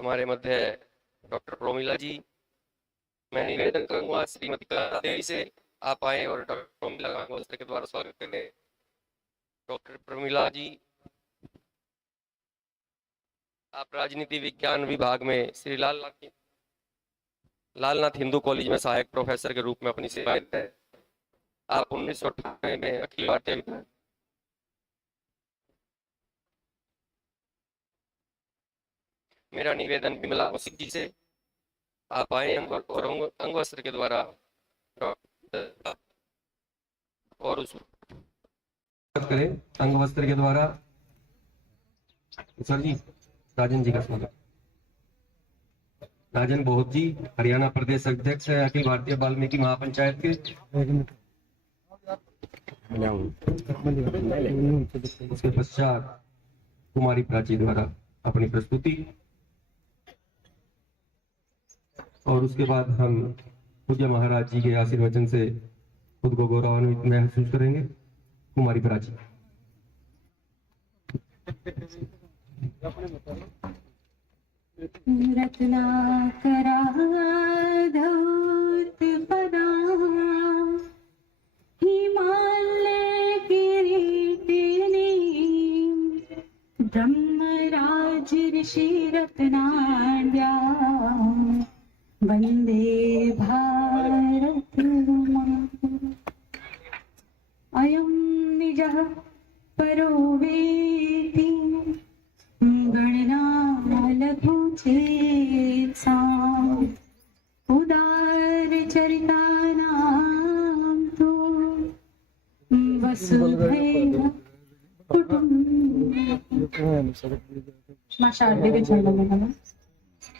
हमारे मध्य डॉक्टर प्रोमिला जी। मैं निवेदन करूंगा श्रीमती कला देवी से आप आए और डॉक्टर प्रोमिला गांगोस्कर के द्वारा स्वागत करें। डॉक्टर प्रोमिला जी, आप राजनीति विज्ञान विभाग में श्री लालनाथ हिंदू कॉलेज में सहायक प्रोफेसर के रूप में अपनी सेवाएं दें। आप 1998 में अखिल भारतीय मेरा निवेदन विमला कौशिक जी से आप आए और अंग वस्त्र के द्वारा और उस करें अंग वस्त्र के द्वारा। सर जी, राजन जी का स्वागत। राजन बहुत जी हरियाणा प्रदेश अध्यक्ष है अखिल भारतीय वाल्मीकि महापंचायत के। उसके पश्चात कुमारी प्राची द्वारा अपनी प्रस्तुति और उसके बाद हम पूज्य महाराज जी के आशीर्वचन से खुद को गौरवान्वित महसूस करेंगे। कुमारी प्राची। रत्नाकरा धौत पदा हिमालय किरीटिनी ब्रह्मराज ऋषि रत्नाढ्या वंदे भारत अयं निजः परो वेति गणना लघु चेत्सा उदार चरितानां तु वसुधैव कुटुम्बकम्। मां शारदे के चरणों में नमः।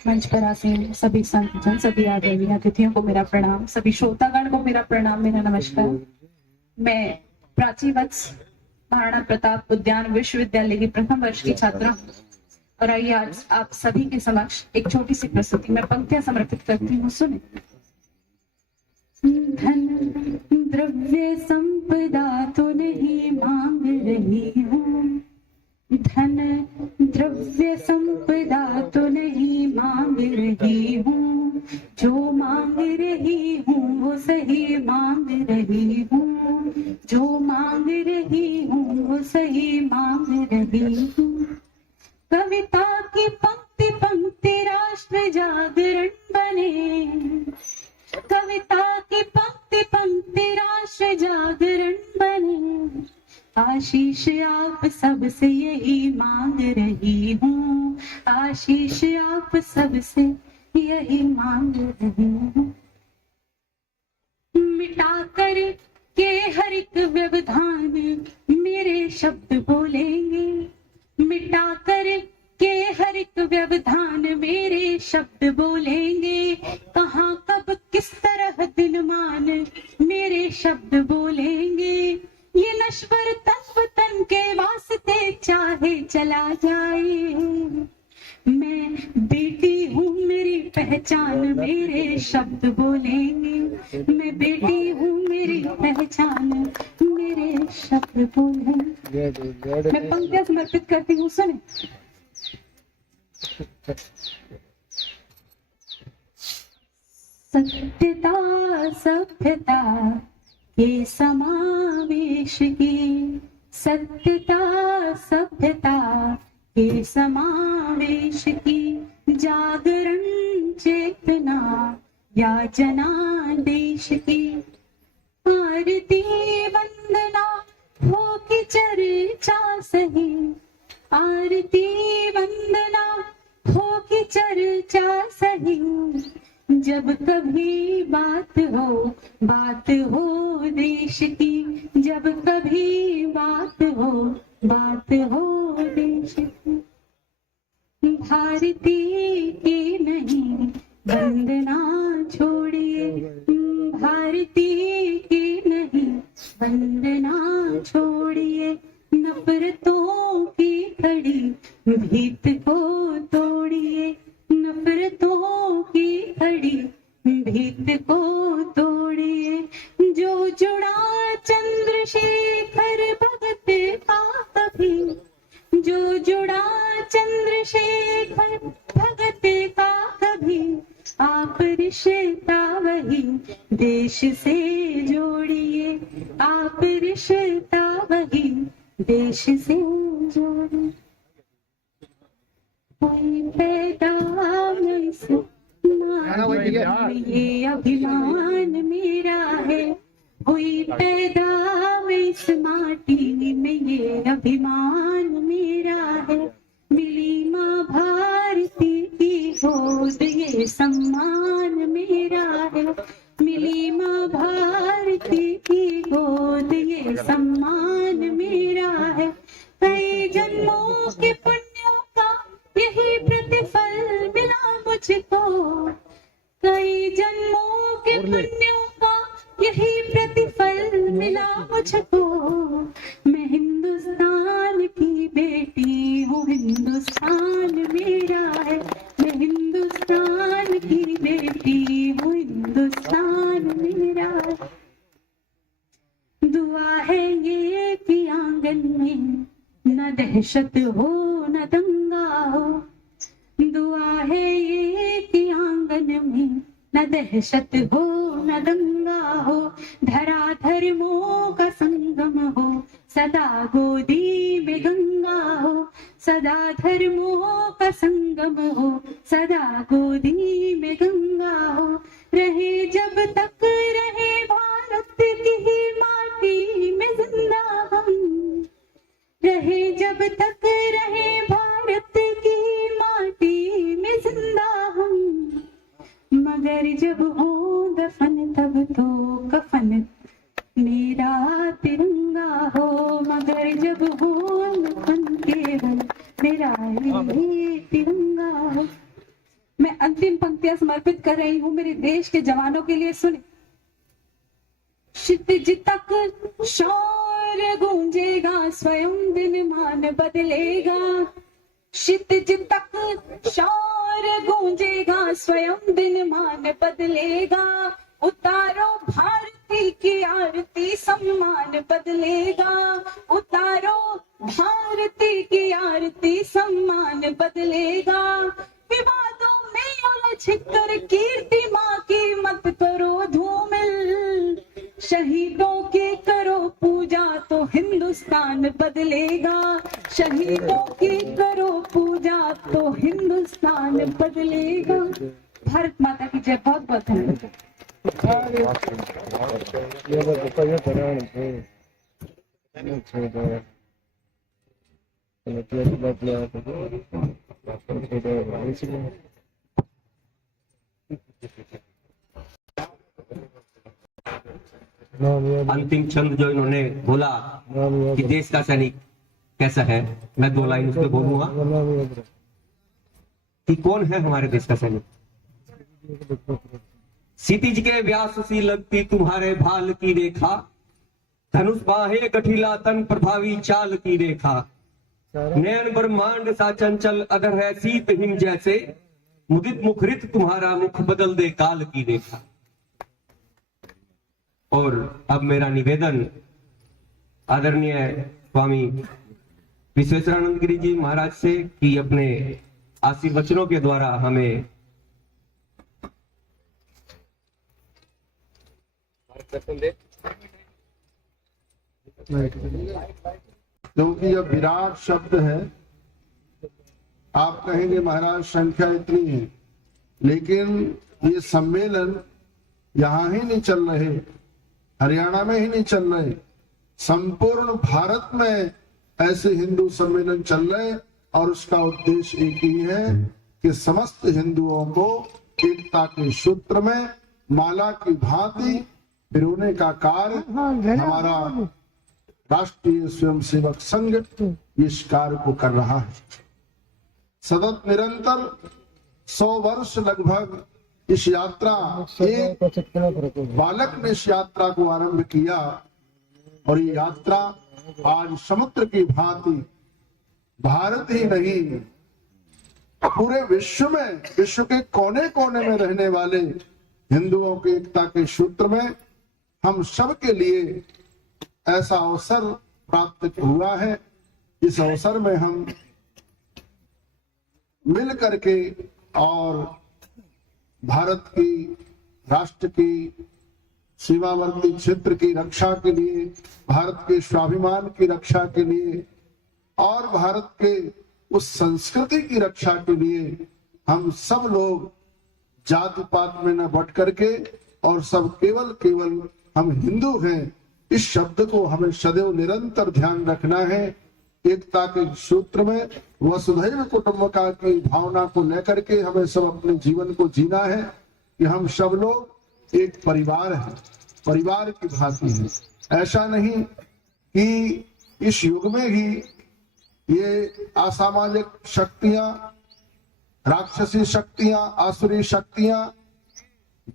मंच पर आसीन सभी संतजन, सभी आदरणीय अतिथियों को मेरा प्रणाम, सभी श्रोतागण को मेरा प्रणाम, मेरा नमस्कार। मैं प्राची वत्स महाराणा प्रताप उद्यान विश्वविद्यालय की प्रथम वर्ष की छात्रा हूँ और आइए आज आप सभी के समक्ष एक छोटी सी प्रस्तुति में पंक्तियां समर्पित करती हूँ। सुने। धन द्रव्य संपदा तो नहीं मांग रही हूँ, धन द्रव्य संपदा तो नहीं मांग रही हूँ, जो मांग रही हूँ वो सही मांग रही हूँ, जो मांग रही हूँ वो सही मांग रही हूँ। कविता की पंक्ति पंक्ति राष्ट्र जागरण बने, कविता की पंक्ति पंक्ति राष्ट्र जागरण बने। आशीष आप सबसे यही मांग रही हूँ, आशीष आप सबसे यही मांग रही हूँ। मिटा कर के हर एक व्यवधान मेरे शब्द बोलेंगे, मिटा कर के हर एक व्यवधान मेरे शब्द बोलेंगे। कहाँ कब किस तरह दिनमान मेरे शब्द बोलेंगे। ये नश्वर तत्व तन के वास्ते चाहे चला जाए, मैं बेटी हूँ मेरी पहचान मेरे शब्द बोलेंगे, मैं बेटी हूँ मेरी पहचान मेरे शब्द बोलेंगे। मैं पंक्तियां समर्पित करती हूँ। सुने। सत्यता सभ्यता के समावेश की, सत्यता सभ्यता के समावेश की, जागरण चेतना या जनादेश की। आरती वंदना हो की चर्चा सही, आरती वंदना हो की चर्चा सही। जब कभी बात हो देश की, जब कभी बात हो देश की। भारती की नहीं वंदना छोड़िए, भारती की नहीं वंदना छोड़िए। नफरतों की खड़ी भीत को तोड़िए, नफरतों की खड़ी भीत को तोड़िए। जो जुड़ा चंद्रशेखर भगत का कभी, जो जुड़ा चंद्रशेखर भगत रिश्ता वही देश से जोड़िए, आप रिश्ता वही देश से जोड़िए। कोई पैदा इस माटी में, ये अभिमान मेरा है। कोई पैदा इस माटी में, ये अभिमान मेरा है। मिली माँ भारती की गोद, ये सम्मान मेरा है। मिली माँ भारती की गोद, ये सम्मान मेरा है। कई जन्मों के पुण्यों का यही प्रतिफल मिला मुझको। कई जन्मों के पुण्यों का यही प्रतिफल मिला मुझको। मैं हिंदुस्तान की बेटी हूँ, हिंदुस्तान मेरा है। मैं हिंदुस्तान की बेटी हूँ, हिंदुस्तान मेरा है। दुआ है ये कि आंगन में न दहशत हो न दंगा हो। दुआ है ये कि आंगन में न दहशत हो न दंगा हो। धरा धर्मों का संगम हो, सदा गोदी में गंगा हो। सदा धर्मों का संगम हो, सदा गोदी में गंगा हो। रहे जब तक रहे भारत की ही माटी में जिंदा हम। रहे जब तक रहे भारत की माटी में जिंदा हम। मगर जब हो दफन तब तो कफन मेरा तिरंगा हो। मगर जब हो दफन केवल मेरा ही तिरंगा हो। मैं अंतिम पंक्तियां समर्पित कर रही हूँ मेरे देश के जवानों के लिए। सुने। क्षितिज तक शौर्य गूंजेगा, स्वयं दिन मान बदलेगा। क्षितिज तक शौर्य गूंजेगा, स्वयं दिन मान बदलेगा। उतारो भारती की आरती, सम्मान बदलेगा। उतारो भारती की आरती, सम्मान बदलेगा। विवादों में उलझ कर कीर्ति माँ की मत करो धूमिल। शहीदों की करो पूजा तो हिंदुस्तान बदलेगा। शहीदों की करो पूजा तो हिंदुस्तान बदलेगा। भारत माता की जय। बहुत बहुत धन्यवाद। अंतिम छंद जो इन्होंने बोला कि देश का सैनिक कैसा है, मैं 2 लाइन उस पर बोलूंगा कि कौन है हमारे देश का सैनिक। क्षितिज के व्यास सी लगती तुम्हारे भाल की रेखा। धनुष बाहे गठिला तन प्रभावी चाल की रेखा। नयन ब्रह्मांड सा चंचल अगर है शीत हिम जैसे। मुदित मुखरित तुम्हारा मुख बदल दे काल की रेखा। और अब मेरा निवेदन आदरणीय स्वामी विश्वेश्वरानंद गिरी जी महाराज से कि अपने आशीर्वचनों के द्वारा हमें क्योंकि यह विराट शब्द है। आप कहेंगे महाराज संख्या इतनी है, लेकिन ये सम्मेलन यहाँ ही नहीं चल रहे, हरियाणा में ही नहीं चल रहे, संपूर्ण भारत में ऐसे हिंदू सम्मेलन चल रहे। और उसका उद्देश्य एक ही है कि समस्त हिंदुओं को एकता के सूत्र में माला की भांति पिरोने का कार्य हमारा राष्ट्रीय स्वयंसेवक संघ इस कार्य को कर रहा है। सतत निरंतर 100 वर्ष लगभग इस यात्रा, एक बालक ने इस यात्रा को आरंभ किया और ये यात्रा आज समुद्र की भांति भारत ही नहीं पूरे विश्व में, विश्व के कोने कोने में रहने वाले हिंदुओं की एकता के सूत्र में हम सब के लिए ऐसा अवसर प्राप्त हुआ है। इस अवसर में हम मिल करके और भारत की, राष्ट्र की, सीमावर्ती क्षेत्र की रक्षा के लिए, भारत के स्वाभिमान की रक्षा के लिए और भारत के उस संस्कृति की रक्षा के लिए हम सब लोग जाति पात में न बट करके और सब केवल केवल हम हिंदू हैं, इस शब्द को हमें सदैव निरंतर ध्यान रखना है। एकता के सूत्र में वसुधैव कुटुंबकम की भावना को लेकर के हमें सब अपने जीवन को जीना है कि हम सब लोग एक परिवार हैं, परिवार की भांति हैं। ऐसा नहीं कि इस युग में ही ये असामाजिक शक्तियां, राक्षसी शक्तियां, आसुरी शक्तियां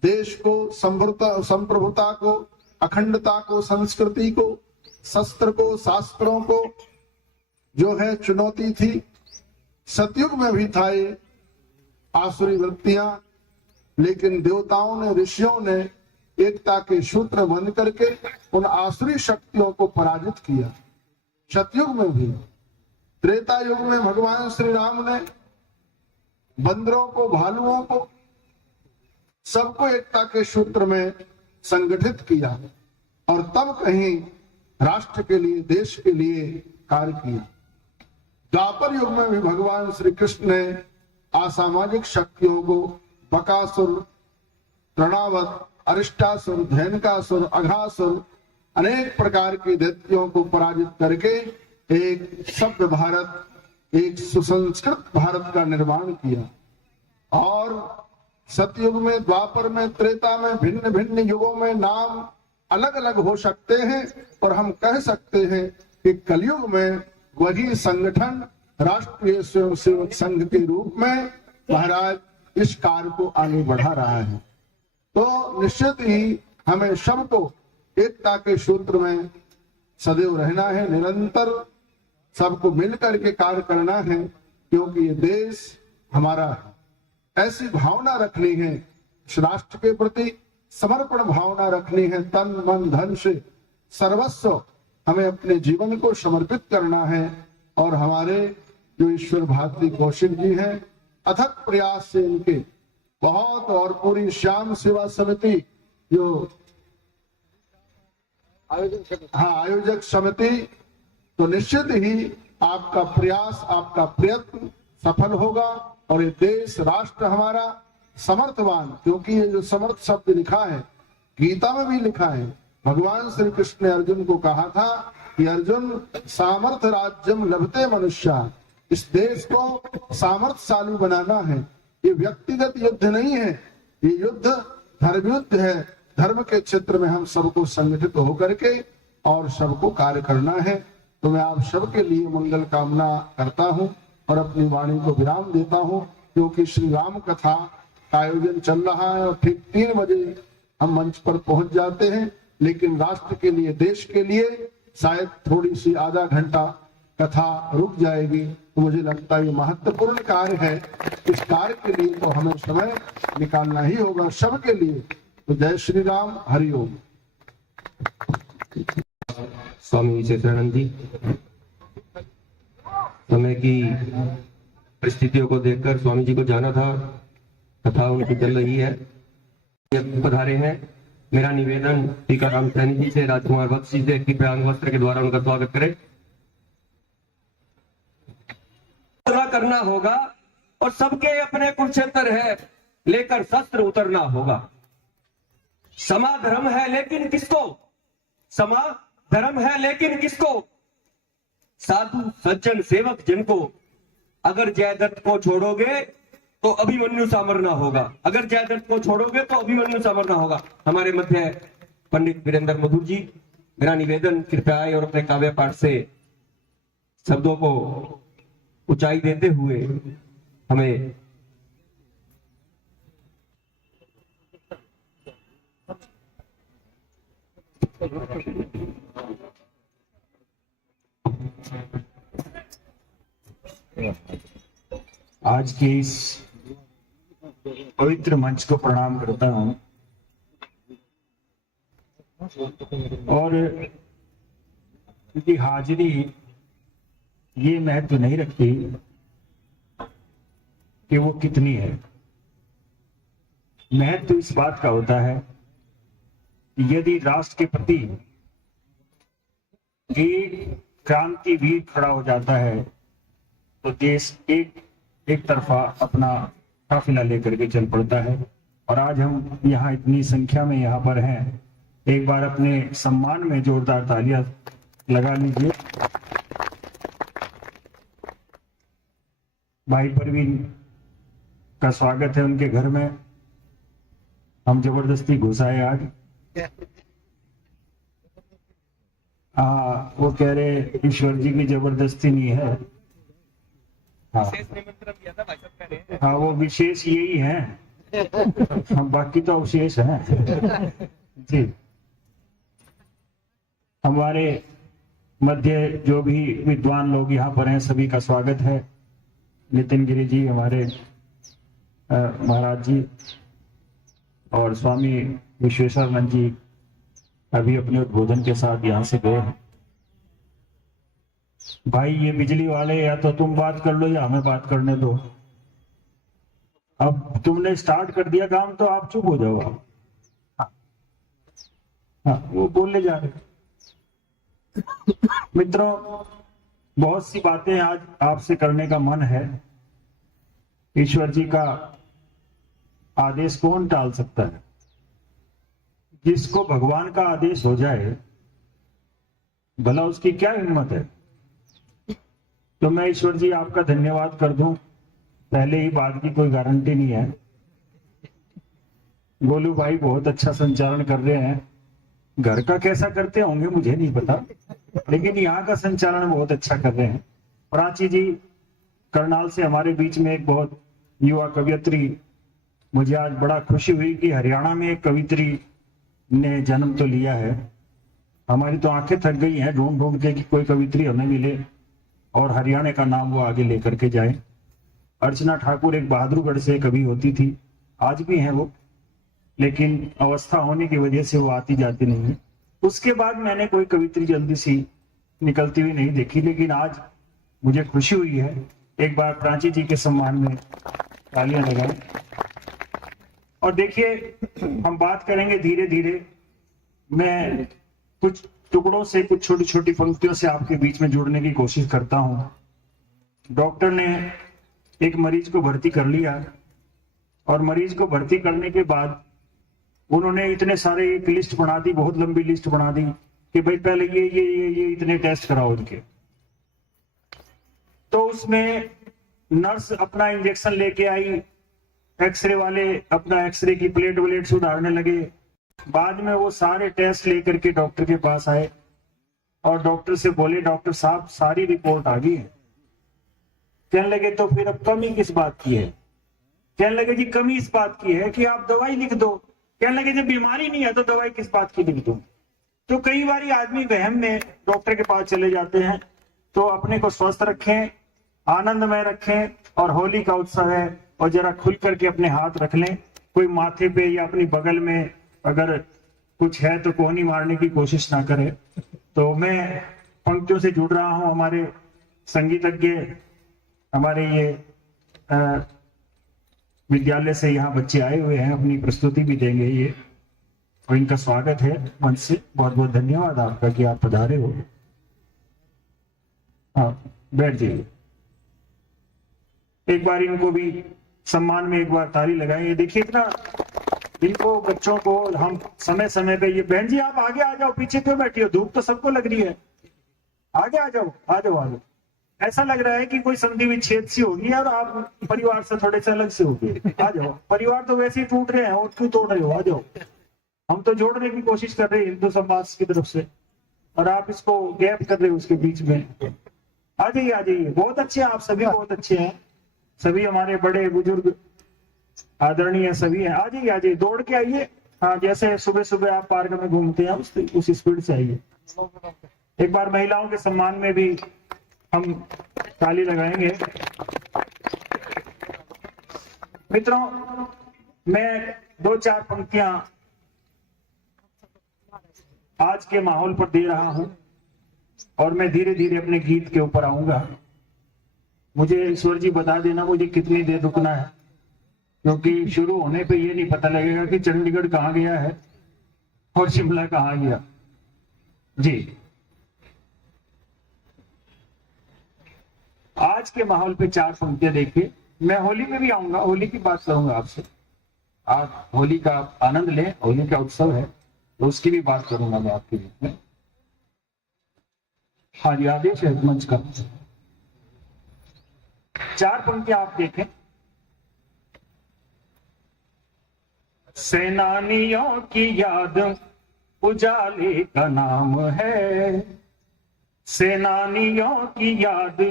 देश को, संप्रभुता को, अखंडता को, संस्कृति को, शस्त्र को, शास्त्रों को जो है चुनौती थी। सतयुग में भी था ये आसुरी वृत्तियां, लेकिन देवताओं ने, ऋषियों ने एकता के सूत्र बंध करके उन आसुरी शक्तियों को पराजित किया। सतयुग में भी, त्रेता युग में भगवान श्री राम ने बंदरों को, भालुओं को, सबको एकता के सूत्र में संगठित किया और तब कहीं राष्ट्र के लिए, देश के लिए कार्य किया। द्वापर युग में भी भगवान श्री कृष्ण ने असामाजिक शक्तियों को, बकासुर, तृणावत, अरिष्टासुर, धैनकासुर, अघासुर, अनेक प्रकार की दैत्यों को पराजित करके एक सभ्य भारत, एक सुसंस्कृत भारत का निर्माण किया। और सतयुग में, द्वापर में, त्रेता में, भिन्न भिन्न युगों में नाम अलग अलग हो सकते हैं और हम कह सकते हैं कि कलयुग में वही संगठन राष्ट्रीय स्वयंसेवक संघ के रूप में महाराज इस कार्य को आगे बढ़ा रहा है। तो निश्चित ही हमें सबको एकता के सूत्र में सदैव रहना है, निरंतर सबको मिलकर के कार्य करना है, क्योंकि ये देश हमारा है। ऐसी भावना रखनी है, इस राष्ट्र के प्रति समर्पण भावना रखनी है, तन मन धन से सर्वस्व हमें अपने जीवन को समर्पित करना है। और हमारे जो ईश्वर भारती कौशिक जी हैं, अथक प्रयास से इनके बहुत, और पूरी श्याम सेवा समिति जो आयोजक समिति, तो निश्चित ही आपका प्रयास, आपका प्रयत्न सफल होगा और ये देश, राष्ट्र हमारा समर्थवान, क्योंकि ये जो समर्थ शब्द लिखा है गीता में भी लिखा है। भगवान श्री कृष्ण ने अर्जुन को कहा था कि अर्जुन, सामर्थ राज्यम लभते मनुष्य, इस देश को सामर्थ्यशाली बनाना है। ये व्यक्तिगत युद्ध नहीं है, ये युद्ध धर्म युद्ध है। धर्म के क्षेत्र में हम सबको संगठित होकर के और सबको कार्य करना है। तो मैं आप सबके लिए मंगल कामना करता हूं और अपनी वाणी को विराम देता हूं, क्योंकि श्री राम कथा का आयोजन चल रहा है और ठीक 3 बजे हम मंच पर पहुंच जाते हैं। लेकिन राष्ट्र के लिए, देश के लिए शायद थोड़ी सी आधा घंटा कथा रुक जाएगी। तो मुझे लगता है ये महत्वपूर्ण कार्य है, इस कार्य के लिए तो हमें समय निकालना ही होगा सबके लिए। तो जय श्री राम, हरिओम। स्वामी विशेषानंद जी, समय की परिस्थितियों को देखकर स्वामी जी को जाना था, कथा उनकी चल रही है, पधारे हैं। मेरा निवेदन टीकाराम सैनी जी से, राजकुमार भक्त जी से कि प्रयांग वस्त्र के द्वारा उनका स्वागत करें। करना होगा और सबके अपने कुरुक्षेत्र है, लेकर शस्त्र उतरना होगा। समा धर्म है लेकिन किसको, समा धर्म है लेकिन किसको, साधु सज्जन सेवक जिनको। अगर जयदत्त को छोड़ोगे तो अभिमन्यु सा मरना होगा, अगर जयदत्त को छोड़ोगे तो अभिमन्यु सा मरना होगा। हमारे मध्य है पंडित वीरेंद्र मधुर जी। मेरा निवेदन कृपया आए और अपने काव्य पाठ से शब्दों को ऊंचाई देते हुए हमें आज के इस पवित्र मंच को प्रणाम करता हूं और उनकी हाजिरी ये महत्व नहीं रखती कि वो कितनी है, महत्व इस बात का होता है कि यदि राष्ट्र के प्रति एक क्रांतिवीर खड़ा हो जाता है तो देश एक तरफा अपना काफिला लेकर के चल पड़ता है। और आज हम यहाँ इतनी संख्या में यहाँ पर हैं, एक बार अपने सम्मान में जोरदार तालियां लगा लीजिए। भाई परवीन का स्वागत है उनके घर में, हम जबरदस्ती घुसाए आज। हाँ, वो कह रहे ईश्वर जी की जबरदस्ती नहीं है। हाँ, वो विशेष यही है, हम बाकी तो अवशेष हैं जी। हमारे मध्य जो भी विद्वान लोग यहाँ पर हैं सभी का स्वागत है। नितिन गिरी जी हमारे महाराज जी और स्वामी विश्वेश्वरानंद जी अभी अपने उद्बोधन के साथ यहाँ से गए हैं। भाई ये बिजली वाले, या तो तुम बात कर लो या हमें बात करने दो। अब तुमने स्टार्ट कर दिया काम तो आप चुप हो जाओ। हाँ, वो बोलने जा रहे। मित्रों, बहुत सी बातें आज आपसे करने का मन है। ईश्वर जी का आदेश कौन टाल सकता है? जिसको भगवान का आदेश हो जाए भला उसकी क्या हिम्मत है। तो मैं ईश्वर जी आपका धन्यवाद कर दूं, पहले ही बात की कोई गारंटी नहीं है। गोलू भाई बहुत अच्छा संचालन कर रहे हैं, घर का कैसा करते होंगे मुझे नहीं पता, लेकिन यहाँ का संचालन बहुत अच्छा कर रहे हैं। प्राची जी करनाल से हमारे बीच में एक बहुत युवा कवियत्री, मुझे आज बड़ा खुशी हुई कि हरियाणा में एक कवियत्री ने जन्म तो लिया है। हमारी तो आंखें थक गई हैं ढूंढ ढूंढ के कि कोई कवियत्री हमें मिले और हरियाणा का नाम वो आगे लेकर के जाए। अर्चना ठाकुर एक बहादुरगढ़ से कवि होती थी, आज भी हैं वो, लेकिन अवस्था होने की वजह से वो आती जाती नहीं है। उसके बाद मैंने कोई कवियत्री जल्दी सी निकलती हुई नहीं देखी, लेकिन आज मुझे खुशी हुई है। एक बार प्राची जी के सम्मान में तालियां लगाएं। और देखिए, हम बात करेंगे धीरे धीरे। मैं कुछ टुकड़ों से, कुछ छोटी छोटी पंक्तियों से आपके बीच में जुड़ने की कोशिश करता हूं। डॉक्टर ने एक मरीज को भर्ती कर लिया और मरीज को भर्ती करने के बाद उन्होंने इतने सारे एक लिस्ट बना दी, बहुत लंबी लिस्ट बना दी कि भाई पहले ये इतने टेस्ट कराओ इनके। तो उसमें नर्स अपना इंजेक्शन लेके आई, एक्सरे वाले अपना एक्सरे की प्लेट व्लेट सुधारने लगे। बाद में वो सारे टेस्ट लेकर के डॉक्टर के पास आए और डॉक्टर से बोले, डॉक्टर साहब सारी रिपोर्ट आ गई है। कहने लगे तो फिर अब कमी किस बात की है? कहने लगे जी कमी इस बात की है कि आप दवाई लिख दो। कहने लगे जब बीमारी नहीं है तो दवाई किस बात की लिख दूं? तो कई बार आदमी वहम में डॉक्टर के पास चले जाते हैं। तो अपने को स्वस्थ रखें, आनंदमय रखें, और होली का उत्सव है और जरा खुल करके अपने हाथ रख लें। कोई माथे पे या अपनी बगल में अगर कुछ है तो कोहनी मारने की कोशिश ना करे। तो मैं पंक्तियों से जुड़ रहा हूं। हमारे संगीतज्ञ, हमारे ये विद्यालय से यहाँ बच्चे आए हुए हैं, अपनी प्रस्तुति भी देंगे ये, और इनका स्वागत है मंच से। बहुत बहुत धन्यवाद आपका कि आप पधारे हो। हाँ, बैठ जाइए। एक बार इनको भी सम्मान में एक बार ताली लगाएंगे। देखिए इतना इनको बच्चों को हम समय समय पे, ये बहन जी आप आगे आ जाओ, पीछे क्यों बैठी हो? धूप तो सबको लग रही है, आगे आ जाओ, आ जाओ, आ जाओ। ऐसा लग रहा है कि कोई संधि विच्छेद सी होगी और आप परिवार से थोड़े से अलग से हो गए। आ जाओ, परिवार तो वैसे ही टूट रहे हैं और क्यों तोड़ रहे हो? आ जाओ। हम तो जोड़ने की कोशिश कर रहे हैं हिंदू समाज की तरफ से, और आप इसको गैप कर रहे हो उसके बीच में। आ जाइए, आ जाइए। बहुत अच्छे हैं आप सभी, बहुत अच्छे हैं सभी, हमारे बड़े बुजुर्ग आदरणीय सभी हैं। आ जाइए, आ जाइए, दौड़ के आइए। हाँ, जैसे सुबह सुबह आप पार्क में घूमते हैं उस स्पीड से आइए। एक बार महिलाओं के सम्मान में भी हम ताली लगाएंगे। मित्रों, मैं 2-4 पंक्तियां आज के माहौल पर दे रहा हूं और मैं धीरे धीरे अपने गीत के ऊपर आऊंगा। मुझे ईश्वर जी बता देना मुझे कितनी देर रुकना है, क्योंकि शुरू होने पे ये नहीं पता लगेगा कि चंडीगढ़ कहाँ गया है और शिमला कहाँ गया। जी, आज के माहौल पे 4 पंक्तियां देखिए। मैं होली पे भी आऊंगा, होली की बात करूंगा आपसे। आप होली का आनंद लें, होली का उत्सव है तो उसकी भी बात करूंगा मैं आपके बीच में। हाँ जी, आदेश है मंच का। 4 पंक्तियां आप देखें। सेनानियों की याद उजाले का नाम है, सेनानियों की याद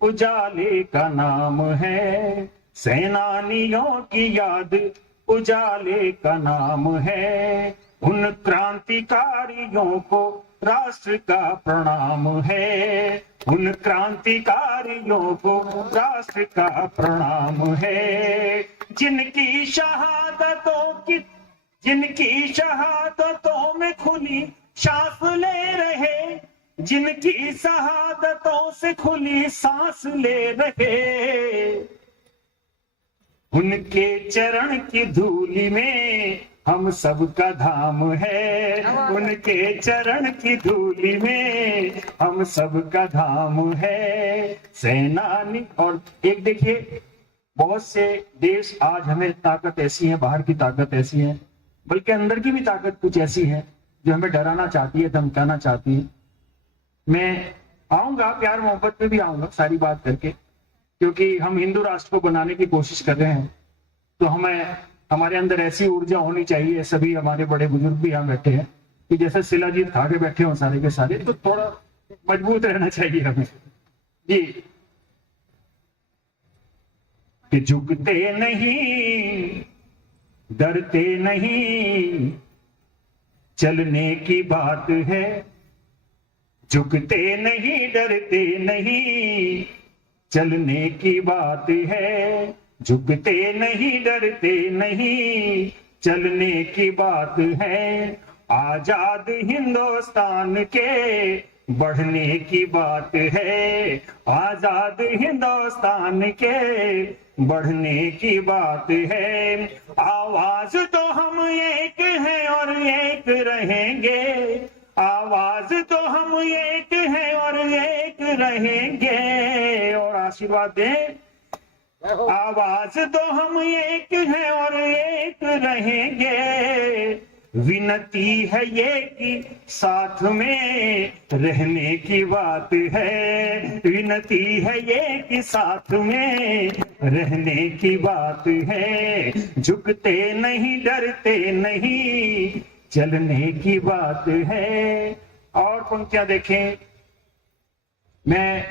उजाले का नाम है, सेनानियों की याद उजाले का नाम है। उन क्रांतिकारियों को राष्ट्र का प्रणाम है, उन क्रांतिकारियों को राष्ट्र का प्रणाम है। जिनकी शहादतों में खुली सांस ले रहे, जिनकी शहादतों से खुली सांस ले रहे, उनके चरण की धूलि में हम सबका धाम है, उनके चरण की धूलि में हम सबका धाम है। सेनानी। और एक देखिए, बहुत से देश आज हमें ताकत ऐसी है, बाहर की ताकत ऐसी है, बल्कि अंदर की भी ताकत कुछ ऐसी है जो हमें डराना चाहती है, धमकाना चाहती है। मैं आऊंगा, प्यार मोहब्बत पे भी आऊंगा सारी बात करके, क्योंकि हम हिंदू राष्ट्र को बनाने की कोशिश कर रहे हैं। तो हमारे अंदर ऐसी ऊर्जा होनी चाहिए, सभी हमारे बड़े बुजुर्ग भी यहाँ बैठे हैं, कि जैसे शिलाजीत खा के बैठे हों सारे के सारे, तो थोड़ा मजबूत रहना चाहिए हमें जी। कि झुकते नहीं, डरते नहीं, चलने की बात है, झुकते नहीं, डरते नहीं, चलने की बात है, झुकते नहीं, डरते नहीं, चलने की बात है। आजाद हिंदुस्तान के बढ़ने की बात है, आजाद हिंदुस्तान के बढ़ने की बात है। आवाज तो हम एक हैं और एक रहेंगे, आवाज तो हम एक हैं और एक रहेंगे। और आशीर्वाद दें। आवाज तो हम एक हैं और एक रहेंगे। विनती है ये कि साथ में रहने की बात है, विनती है ये कि साथ में रहने की बात है। झुकते नहीं, डरते नहीं, चलने की बात है। और पंक्तियां देखें। मैं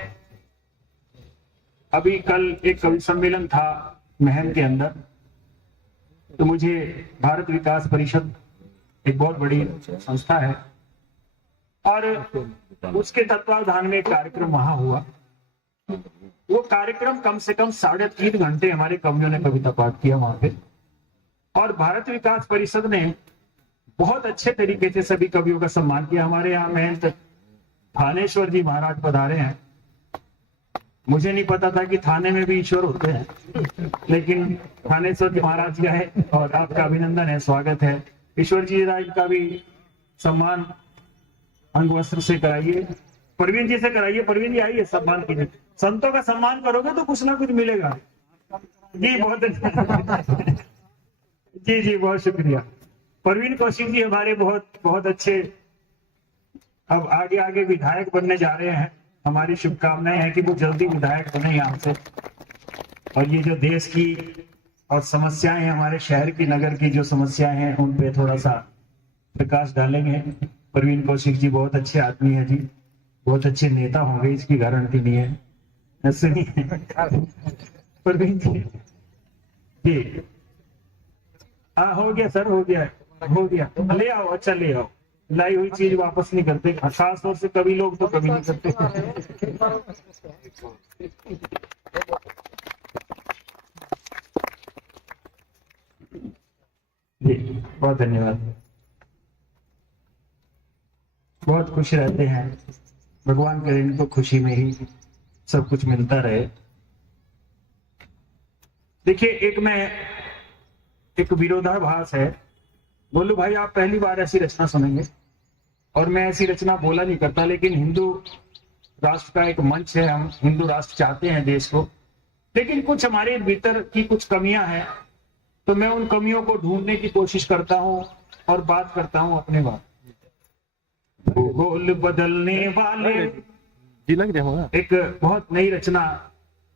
अभी कल एक कवि सम्मेलन था महम के अंदर, तो मुझे भारत विकास परिषद एक बहुत बड़ी संस्था है और उसके तत्वावधान में एक कार्यक्रम वहां हुआ। वो कार्यक्रम कम से कम 3.5 घंटे हमारे कवियों ने कविता पाठ किया वहां पे, और भारत विकास परिषद ने बहुत अच्छे तरीके से सभी कवियों का सम्मान किया। हमारे यहाँ महंत थानेश्वर जी महाराज पधारे हैं। मुझे नहीं पता था कि थाने में भी ईश्वर होते हैं, लेकिन थानेश्वर जी महाराज का है और आपका अभिनंदन है, स्वागत है। ईश्वर जी राज का भी सम्मान अंग वस्त्र से कराइए, प्रवीण जी से कराइए। प्रवीण जी आइए, सम्मान कीजिए। संतों का सम्मान करोगे तो कुछ ना कुछ मिलेगा जी। बहुत जी जी, बहुत शुक्रिया। प्रवीण कौशिक जी हमारे बहुत अच्छे, अब आगे आगे विधायक बनने जा रहे हैं। हमारी शुभकामनाएं हैं कि वो जल्दी विधायक बने यहाँ से, और ये जो देश की और समस्याएं हैं, हमारे शहर की, नगर की जो समस्याएं हैं, उन पे थोड़ा सा प्रकाश डालेंगे। प्रवीण कौशिक जी बहुत अच्छे आदमी है जी, बहुत अच्छे नेता होंगे, इसकी गारंटी नहीं है, ऐसे नहीं है। प्रवीण जी जी, हो गया सर, हो गया, हो गया। ले आओ, अच्छा ले आओ। लाई हुई चीज वापस नहीं करते, खास तौर से कभी लोग तो कभी नहीं करते। जी बहुत धन्यवाद। बहुत खुश रहते हैं, भगवान करे इनको खुशी में ही सब कुछ मिलता रहे। देखिए, एक मैं एक विरोधाभास है। बोलू भाई आप पहली बार ऐसी रचना सुनेंगे, और मैं ऐसी रचना बोला नहीं करता, लेकिन हिंदू राष्ट्र का एक मंच है, हम हिंदू राष्ट्र चाहते हैं देश को, लेकिन कुछ हमारे भीतर की कुछ कमियां हैं, तो मैं उन कमियों को ढूंढने की कोशिश करता हूं और बात करता हूं अपने बात। भूगोल बदलने वाले एक बहुत नई रचना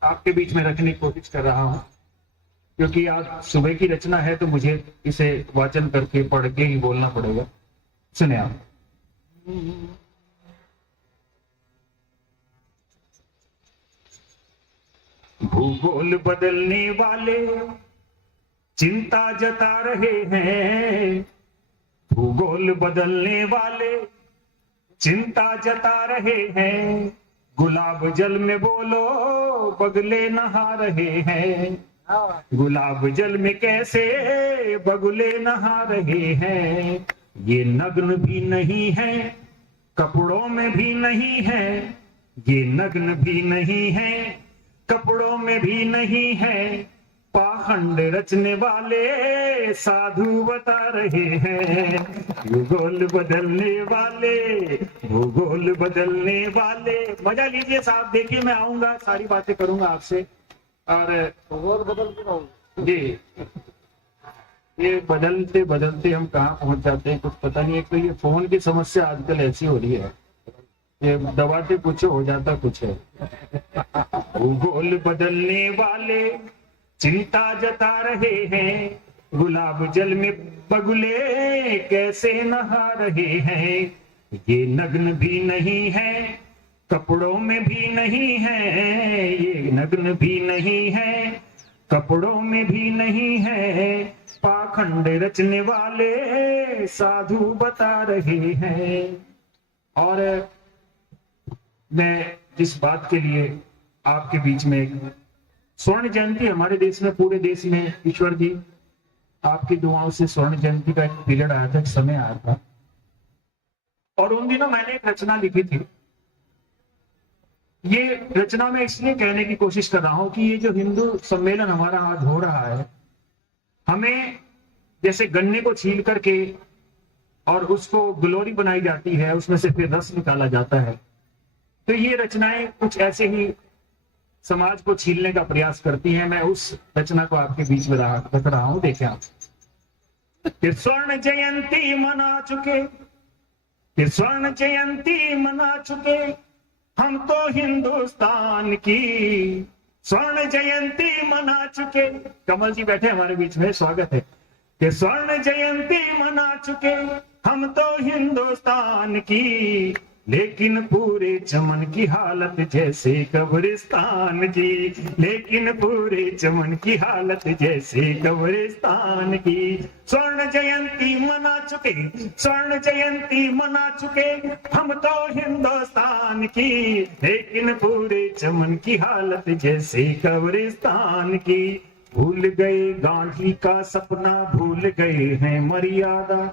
आपके बीच में रखने की कोशिश कर रहा हूं, क्योंकि आज सुबह की रचना है तो मुझे इसे वाचन करके पढ़ के ही बोलना पड़ेगा। सुने आप। भूगोल बदलने वाले चिंता जता रहे हैं, भूगोल बदलने वाले चिंता जता रहे हैं, गुलाब जल में बोलो बगुले नहा रहे हैं, गुलाब जल में कैसे बगुले नहा रहे हैं, ये नग्न भी नहीं है कपड़ों में भी नहीं है, ये नग्न भी नहीं है कपड़ों में भी नहीं है, पाखंड रचने वाले साधु बता रहे हैं, भूगोल बदलने वाले भूगोल बदलने वाले। मजा लीजिए साहब, देखिए मैं आऊंगा, सारी बातें करूंगा आपसे। और भूगोल बदल के जी, ये बदलते बदलते हम कहाँ पहुंच जाते हैं कुछ पता नहीं। एक तो ये फोन की समस्या आजकल ऐसी हो रही है, ये दबाते कुछ हो जाता कुछ है। भूगोल बदलने वाले चिंता जता रहे हैं, गुलाब जल में बगुले कैसे नहा रहे हैं, ये नग्न भी नहीं है कपड़ों में भी नहीं है, ये नग्न भी नहीं है कपड़ों में भी नहीं है, पाखंड रचने वाले साधु बता रहे हैं। और मैं जिस बात के लिए आपके बीच में, स्वर्ण जयंती हमारे देश में, पूरे देश में ईश्वर जी आपकी दुआओं से स्वर्ण जयंती का एक पीरियड आया था, एक समय आया था, और उन दिनों मैंने एक रचना लिखी थी। ये रचना में इसलिए कहने की कोशिश कर रहा हूं कि ये जो हिंदू सम्मेलन हमारा आज हो रहा है, हमें जैसे गन्ने को छील करके और उसको ग्लोरी बनाई जाती है, उसमें से फिर रस निकाला जाता है, तो ये रचनाएं कुछ ऐसे ही समाज को छीलने का प्रयास करती हैं। मैं उस रचना को आपके बीच में रख रहा हूं, देखें आप। फिर स्वर्ण जयंती मना चुके, फिर स्वर्ण जयंती मना चुके हम तो हिंदुस्तान की, स्वर्ण जयंती मना चुके। कमल जी बैठे हमारे बीच में, स्वागत है। कि स्वर्ण जयंती मना चुके हम तो हिंदुस्तान की, लेकिन पूरे चमन की हालत जैसे कब्रिस्तान की, लेकिन पूरे चमन की हालत जैसे कब्रिस्तान की। स्वर्ण जयंती मना चुके, स्वर्ण जयंती मना चुके हम तो हिंदुस्तान की, लेकिन पूरे चमन की हालत जैसे कब्रिस्तान की। भूल गए गांधी का सपना, भूल गए हैं मर्यादा,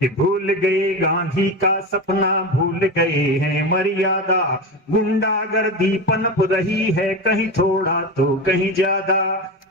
भूल गए गांधी का सपना, भूल गए हैं मर्यादा। गुंडागर्दी पनप रही है कहीं थोड़ा तो कहीं ज्यादा,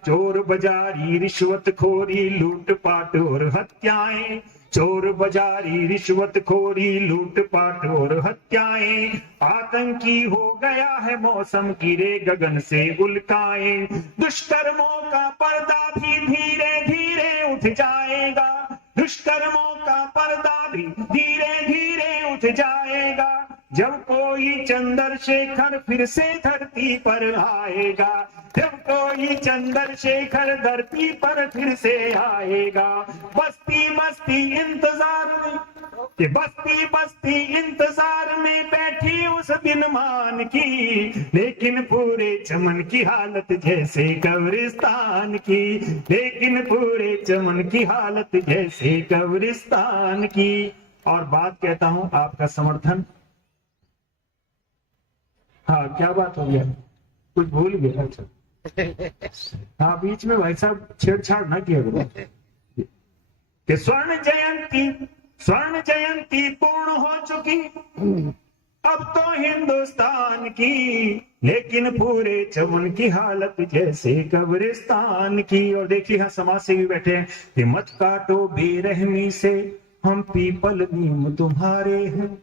चोर बाजारी रिश्वतखोरी लूटपाट और हत्याएं, चोर बाजारी रिश्वतखोरी लूटपाट और हत्याएं। आतंकी हो गया है मौसम, गिरे गगन से उल्काएं। दुष्कर्मों का पर्दा भी धीरे धीरे उठ जाएगा, दुष्कर्मों का पर्दा भी धीरे धीरे उठ जाएगा, जब कोई चंद्रशेखर फिर से धरती पर आएगा, जब कोई चंद्रशेखर धरती पर फिर से आएगा। बस्ती बस्ती इंतजार में, कि बस्ती बस्ती इंतजार में बैठी उस दिन मान की, लेकिन पूरे चमन की हालत जैसे कब्रिस्तान की, लेकिन पूरे चमन की हालत जैसे कब्रिस्तान की। और बात कहता हूं आपका समर्थन। हाँ क्या बात हो गया, कुछ भूल गया। अच्छा हाँ, बीच में भाई साहब छेड़छाड़ ना किया करो। कि स्वर्ण जयंती पूर्ण हो चुकी, अब तो हिंदुस्तान की, लेकिन पूरे चमन की हालत जैसे कब्रिस्तान की। और देखिए यहाँ समाज सेवी बैठे हैं कि मत काटो बेरहमी से हम पीपल नीम तुम्हारे हैं,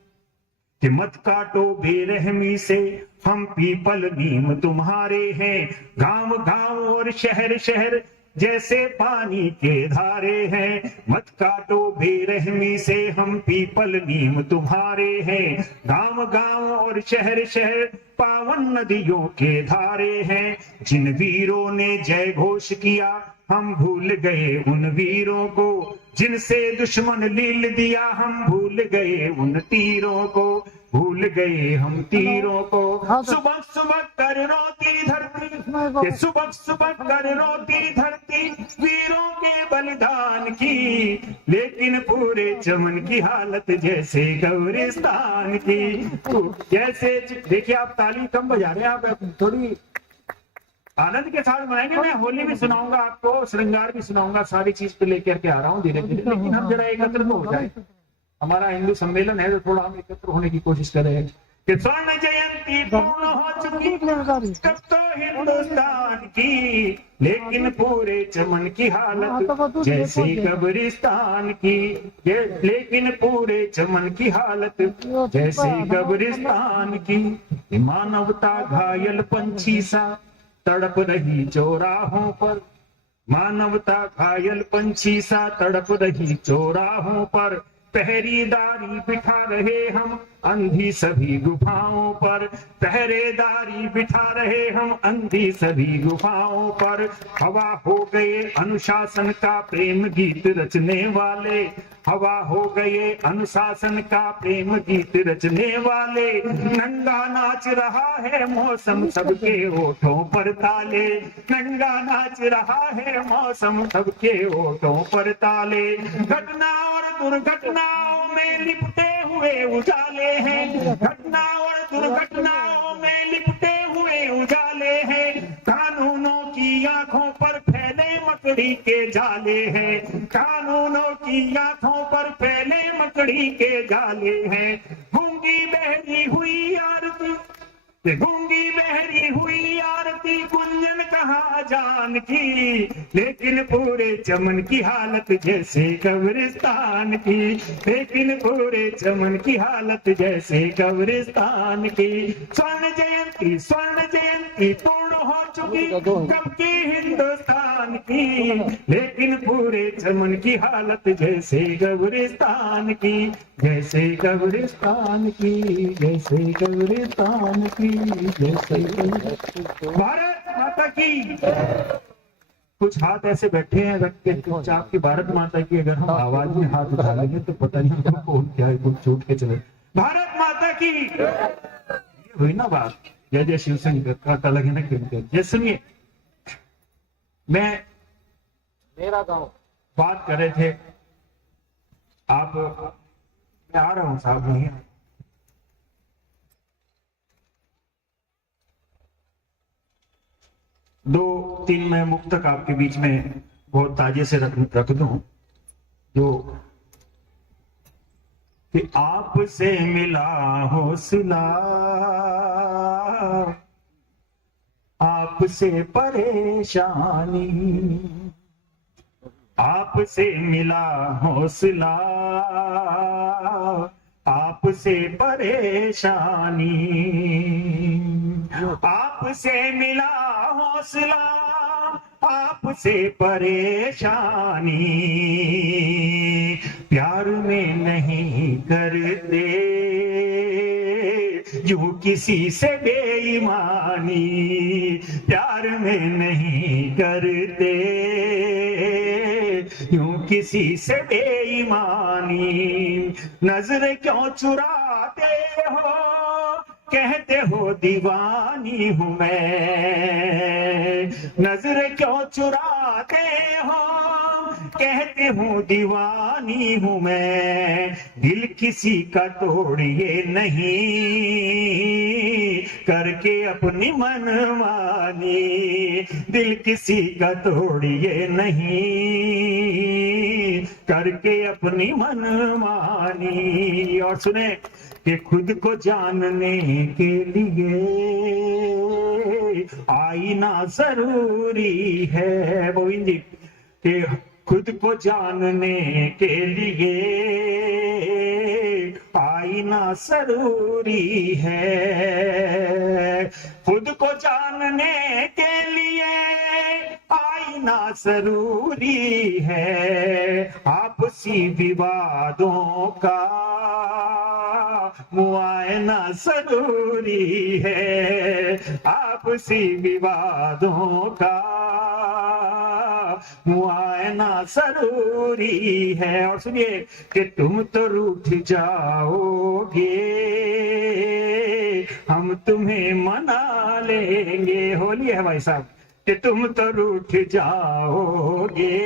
कि मत काटो बेरहमी से हम पीपल नीम तुम्हारे हैं। गांव गांव और शहर शहर जैसे पानी के धारे हैं, मत काटो बेरहमी से हम पीपल नीम तुम्हारे हैं। गांव गांव और शहर शहर पावन नदियों के धारे हैं। जिन वीरों ने जय घोष किया हम भूल गए उन वीरों को, जिनसे दुश्मन लील दिया हम भूल गए उन तीरों को, भूल गए हम तीरों को। सुबह सुबह कर रोती धरती, कि सुबह सुबह कर रोती धरती वीरों के बलिदान की, लेकिन पूरे चमन की हालत जैसे कब्रिस्तान की। जैसे देखिए आप ताली कम बजा रहे हैं, आप थोड़ी आनंद के साथ मनाएंगे। मैं होली भी सुनाऊंगा आपको, श्रृंगार भी सुनाऊंगा, सारी चीज पे लेकर के आ रहा हूँ धीरे धीरे, लेकिन हम जरा एकत्र तो हो जाए। हमारा हिंदू सम्मेलन है तो थोड़ा हम एकत्र होने की कोशिश करें। कि स्वर्ण जयंती पूर्ण हो चुकी कब तो हिंदुस्तान की, लेकिन पूरे चमन की हालत जैसे कब्रिस्तान की, लेकिन पूरे चमन की हालत जैसे कब्रिस्तान की। मानवता घायल पंछी सा तड़प रही चौराहों पर, मानवता घायल पंछी सा तड़प रही चौराहों पर। पहरेदारी बिठा रहे हम अंधी सभी गुफाओं पर, पहरेदारी बिठा रहे हम अंधी सभी गुफाओं पर। हवा हो गए अनुशासन का प्रेम गीत रचने वाले, हवा हो गए अनुशासन का प्रेम गीत रचने वाले। नंगा नाच रहा है मौसम सबके होठों पर ताले, नंगा नाच रहा है मौसम सबके होठों पर ताले। घटना और दुर्घटनाओं में लिपटे हुए उजाले हैं, घटना और दुर्घटनाओं में लिपटे हुए उजाले हैं। कानूनों की आंखों पर फैले मकड़ी के जाले हैं, कानूनों की आंखों पर फैले मकड़ी के जाले हैं। गूंगी बहरी हुई आरती, गूंगी बहरी हुई आरती गुंजन कहाँ जान की, लेकिन पूरे चमन की हालत जैसे कब्रिस्तान की, लेकिन पूरे चमन की हालत जैसे कब्रिस्तान की। स्वर्ण जयंती पूर्ण हो चुकी कब की हिंदुस्तान की, लेकिन पूरे चमन की हालत जैसे कब्रिस्तान की, जैसे कब्रिस्तान की, जैसे कब्रिस्तान की, जैसे। भारत माता की। कुछ हाथ ऐसे बैठे हैं रख के चुपचाप की भारत माता की, अगर हम आवाज में हाथ उठा लेंगे तो पता नहीं हमको कौन क्या है, कुछ छूट के चले। भारत माता की हुई ना बात। जय जय शिव शंकर का लगे ना क्यों। ये सुनिए, मैं मेरा गांव बात कर रहे थे, आप मैं आ रहा हूं साहब, नहीं 2-3 मैं मुक्तक आपके बीच में बहुत ताजे से रख दूं, जो कि आपसे मिला हौसला, आपसे परेशानी, आपसे मिला हौसला, आपसे परेशानी, आपसे मिला हौसला, आपसे परेशानी। प्यार में नहीं करते यूं किसी से बेईमानी, प्यार में नहीं करते यूं किसी से बेईमानी। नजर क्यों चुराते हो, कहते हो दीवानी हूं मैं, नजर क्यों चुराते हो, कहते हूँ दीवानी हूं मैं। दिल किसी का तोड़िए नहीं, करके अपनी मनमानी, दिल किसी का तोड़िए नहीं, करके अपनी मनमानी। और सुने, कि खुद को जानने के लिए आईना जरूरी है। गोविंद जी, कि खुद को जानने के लिए आईना जरूरी है। खुद को जानने के लिए आईना जरूरी है। आपसी विवादों का मुआयना जरूरी है। आपसी विवादों का मुआयना जरूरी है। और सुनिए कि तुम तो रूठ जाओगे, हम तुम्हें मना लेंगे। होली है भाई साहब, कि तुम तो रूठ जाओगे,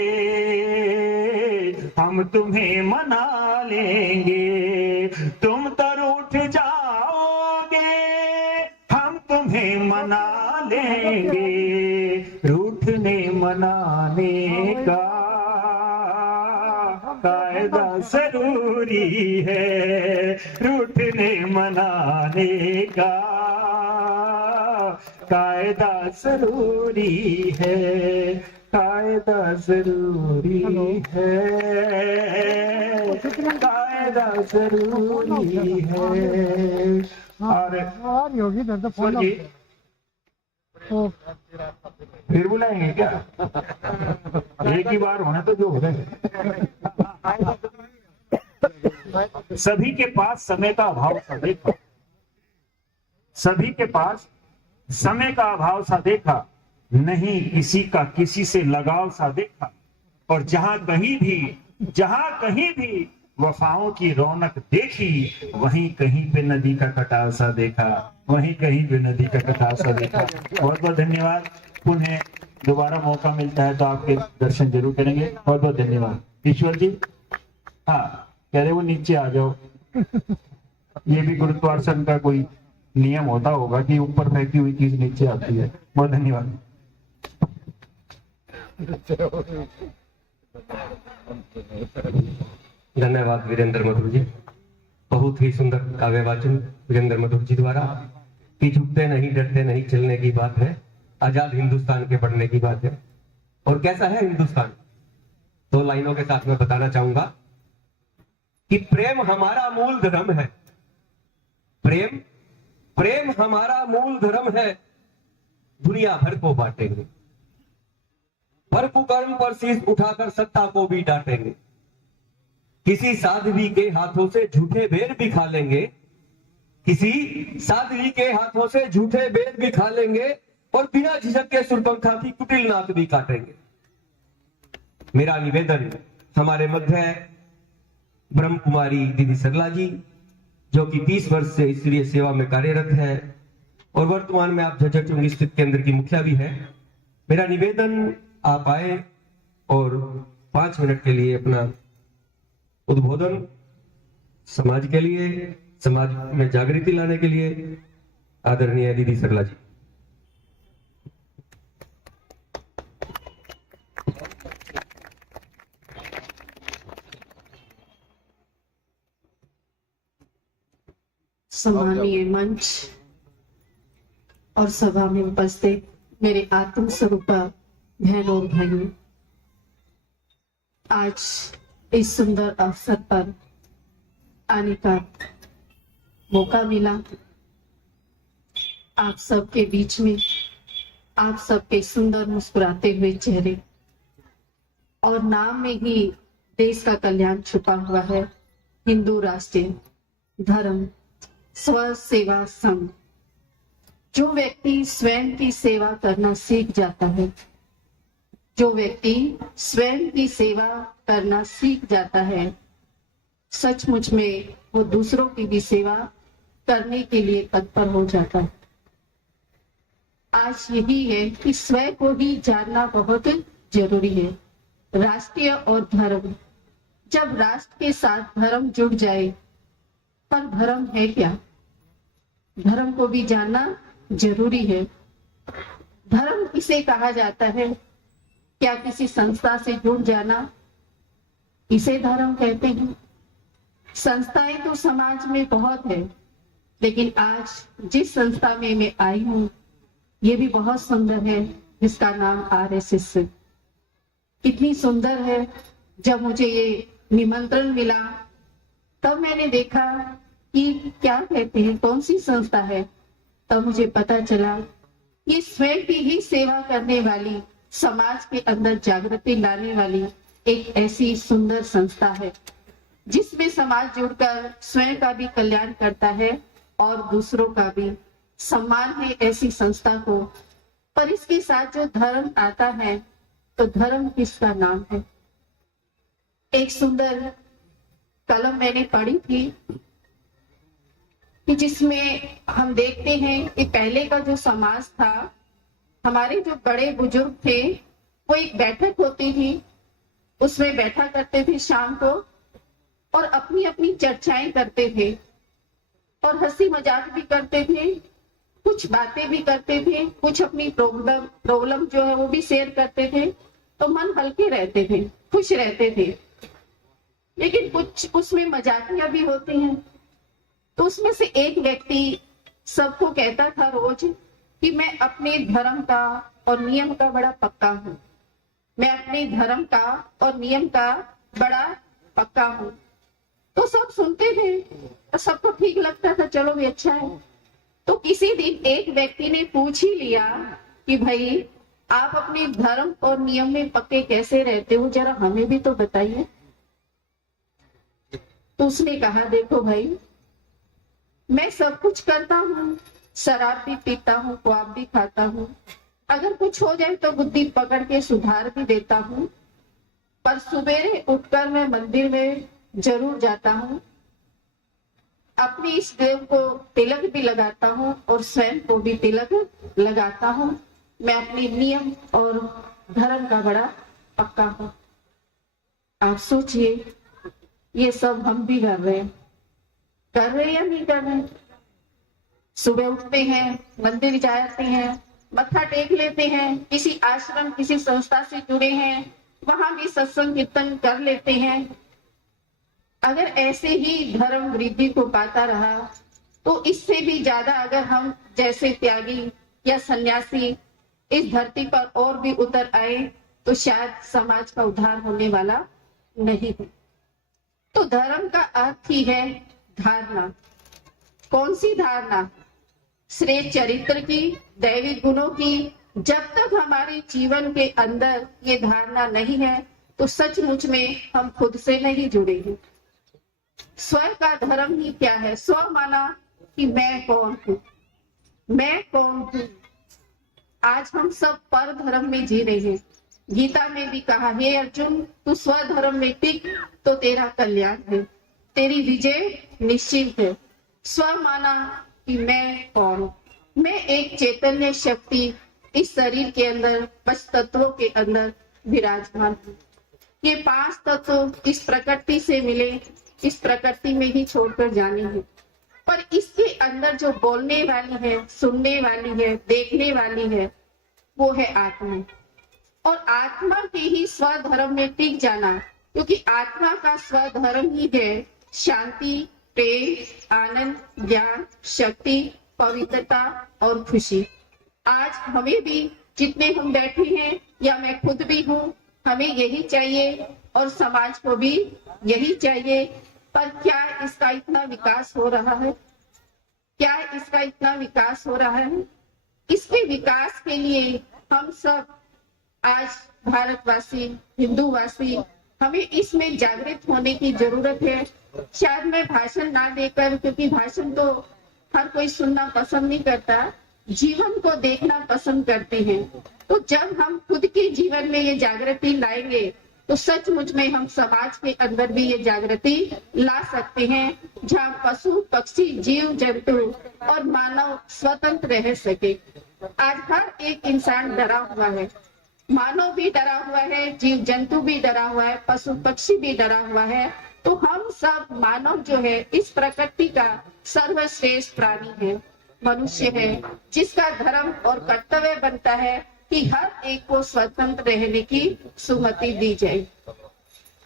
हम तुम्हें मना लेंगे। तुम तो रूठ जाओगे, हम तुम्हें मना लेंगे। रूठने मनाने का कायदा जरूरी है। रूठने मनाने का कायदा जरूरी है। कायदा जरूरी है। कायदा जरूरी है। और योगी तो फोन सुनिए, फिर बुलाएंगे क्या? एक ही बार होना तो जो हो गए। सभी के पास समय का अभाव सा देखा। सभी के पास समय का अभाव सा देखा। नहीं किसी का किसी से लगाव सा देखा। और जहां कहीं भी वफाओं की रौनक देखी, वहीं कहीं पे नदी का कटाव सा देखा। वहीं कहीं पे नदी का कटाव सा देखा। बहुत बहुत धन्यवाद। पुनः दोबारा मौका मिलता है तो आपके दर्शन जरूर करेंगे। बहुत बहुत धन्यवाद। ईश्वर जी, हाँ कह रहे वो नीचे आ जाओ। ये भी गुरुत्वाकर्षण का कोई नियम होता होगा कि ऊपर फेंकी हुई चीज नीचे आती है। बहुत धन्यवाद। धन्यवाद वीरेंद्र मधुर जी। बहुत ही सुंदर काव्य वाचन वीरेंद्र मधुर जी द्वारा। कि झुकते नहीं डरते नहीं चलने की बात है, आजाद हिंदुस्तान के बढ़ने की बात है। और कैसा है हिंदुस्तान? दो लाइनों के साथ में बताना चाहूंगा कि प्रेम हमारा मूल धर्म है। प्रेम हमारा मूल धर्म है, दुनिया भर को बांटेंगे। पर कुकर्म पर शीश उठाकर सत्ता को भी डांटेंगे। किसी साध्वी के हाथों से झूठे बेर भी खा लेंगे। किसी साध्वी के हाथों से झूठे बेर भी खा लेंगे और बिना झिझक के सुरपंखा की कुटिल नाक भी काटेंगे। मेरा निवेदन हमारे मध्य है ब्रह्म कुमारी दीदी सरला जी, जो कि 30 वर्ष से ईश्वरीय सेवा में कार्यरत है और वर्तमान में आप झज्जर चुंगी स्थित केंद्र की मुखिया भी है। मेरा निवेदन आप आए और 5 मिनट के लिए अपना उद्बोधन समाज के लिए, समाज में जागृति लाने के लिए आदरणीय दीदी सरला जी। सम्मानीय मंच और सभा में उपस्थित मेरे आत्म स्वरूप बहनों और भाइयों, आज इस सुंदर अवसर पर आने का मौका मिला। आप सबके बीच में, आप सबके सुंदर मुस्कुराते हुए चेहरे और नाम में ही देश का कल्याण छुपा हुआ है। हिंदू राष्ट्रीय धर्म स्व सेवा संघ। जो व्यक्ति स्वयं की सेवा करना सीख जाता है, जो व्यक्ति स्वयं की सेवा करना सीख जाता है, सचमुच में वो दूसरों की भी सेवा करने के लिए तत्पर हो जाता है। आज यही है कि स्वयं को ही जानना बहुत जरूरी है। राष्ट्रीय और धर्म, जब राष्ट्र के साथ धर्म जुड़ जाए, पर धर्म है क्या, धर्म को भी जानना जरूरी है। धर्म किसे कहा जाता है? क्या किसी संस्था से जुड़ जाना, इसे धर्म कहते हैं? संस्थाएं तो समाज में बहुत है, लेकिन आज जिस संस्था में मैं आई हूँ ये भी बहुत सुंदर है, जिसका नाम RSS है। कितनी सुंदर है। जब मुझे ये निमंत्रण मिला तब मैंने देखा कि क्या कहते हैं, कौन सी संस्था है, तब मुझे पता चला ये स्वयं की ही सेवा करने वाली, समाज के अंदर जागृति लाने वाली एक ऐसी सुंदर संस्था है जिसमें समाज जुड़कर स्वयं का भी कल्याण करता है और दूसरों का भी। सम्मान है ऐसी संस्था को। पर इसके साथ जो धर्म आता है, तो धर्म किसका नाम है? एक सुंदर कलम मैंने पढ़ी थी कि जिसमें हम देखते हैं कि पहले का जो समाज था, हमारे जो बड़े बुजुर्ग थे, वो एक बैठक होती थी, उसमें बैठा करते थे शाम को और अपनी अपनी चर्चाएं करते थे और हंसी मजाक भी करते थे, कुछ बातें भी करते थे, कुछ अपनी प्रॉब्लम जो है वो भी शेयर करते थे, तो मन हल्के रहते थे, खुश रहते थे। लेकिन कुछ उसमें मजाकियां भी होती हैं। तो उसमें से एक व्यक्ति सबको कहता था रोज कि मैं अपने धर्म का और नियम का बड़ा पक्का हूँ, मैं अपने धर्म का और नियम का बड़ा पक्का हूँ। तो सब सुनते थे और सबको ठीक लगता था, चलो भी अच्छा है। तो किसी दिन एक व्यक्ति ने पूछ ही लिया कि भाई आप अपने धर्म और नियम में पक्के कैसे रहते हो, जरा हमें भी तो बताइए। तो उसने कहा देखो भाई, मैं सब कुछ करता हूँ, शराब भी पीता हूँ, ख्वाब भी खाता हूँ, अगर कुछ हो जाए तो बुद्धि पकड़ के सुधार भी देता हूँ, पर सुबेरे उठकर मैं मंदिर में जरूर जाता हूँ, अपने इस देव को तिलक भी लगाता हूँ और स्वयं को भी तिलक लगाता हूँ। मैं अपने नियम और धर्म का बड़ा पक्का हूँ। आप सोचिए, ये सब हम भी कर रहे हैं या नहीं कर रहे? सुबह उठते हैं, मंदिर जाते हैं, मत्था टेक लेते हैं, किसी आश्रम किसी संस्था से जुड़े हैं, वहां भी सत्संग कीर्तन कर लेते हैं। अगर ऐसे ही धर्म वृद्धि को पाता रहा तो इससे भी ज्यादा अगर हम जैसे त्यागी या सन्यासी इस धरती पर और भी उतर आए तो शायद समाज का उद्धार होने वाला नहीं है। तो धर्म का अर्थ ही है धारणा। कौन सी धारणा? श्रेष्ठ चरित्र की, दैवी गुणों की। जब तक हमारे जीवन के अंदर ये धारणा नहीं है तो सचमुच में हम खुद से नहीं जुड़ेंगे। स्वयं का धर्म ही क्या है? स्व माना कि मैं कौन हूँ, मैं कौन हूँ। आज हम सब पर धर्म में जी रहे हैं। गीता में भी कहा, हे अर्जुन, तू स्वधर्म में टिक तो तेरा कल्याण है, तेरी विजय निश्चित है। स्व माना कि मैं कौन हूँ? मैं एक चैतन्य शक्ति इस शरीर के अंदर 5 तत्वों के अंदर विराजमान हूँ। ये 5 तत्व इस प्रकृति से मिले, इस प्रकृति में ही छोड़कर जाने हैं। पर इसके अंदर जो बोलने वाली है, सुनने वाली है, देखने वाली है, वो है आत्मा। और आत्मा के ही स्वधर्म में टिक जाना, क्योंकि आत्मा का स्वधर्म ही है शांति, प्रेम, आनंद, ज्ञान, शक्ति, पवित्रता और खुशी। आज हमें भी, जितने हम बैठे हैं या मैं खुद भी हूँ, हमें यही चाहिए और समाज को भी यही चाहिए। पर क्या इसका इतना विकास हो रहा है? क्या इसका इतना विकास हो रहा है? इसके विकास के लिए हम सब आज भारतवासी, हिंदूवासी, हमें इसमें जागृत होने की जरूरत है। शायद मैं भाषण ना देकर, क्योंकि भाषण तो हर कोई सुनना पसंद नहीं करता, जीवन को देखना पसंद करते हैं। तो जब हम खुद के जीवन में ये जागृति लाएंगे तो सचमुच में हम समाज के अंदर भी ये जागृति ला सकते हैं, जहाँ पशु, पक्षी, जीव जंतु और मानव स्वतंत्र रह सके। आज हर एक इंसान डरा हुआ है, मानव भी डरा हुआ है, जीव जंतु भी डरा हुआ है, पशु पक्षी भी डरा हुआ है। तो हम सब मानव जो है इस प्रकृति का सर्वश्रेष्ठ प्राणी है, मनुष्य है, जिसका धर्म और कर्तव्य बनता है कि हर एक को स्वतंत्र रहने की सुमति दी जाए।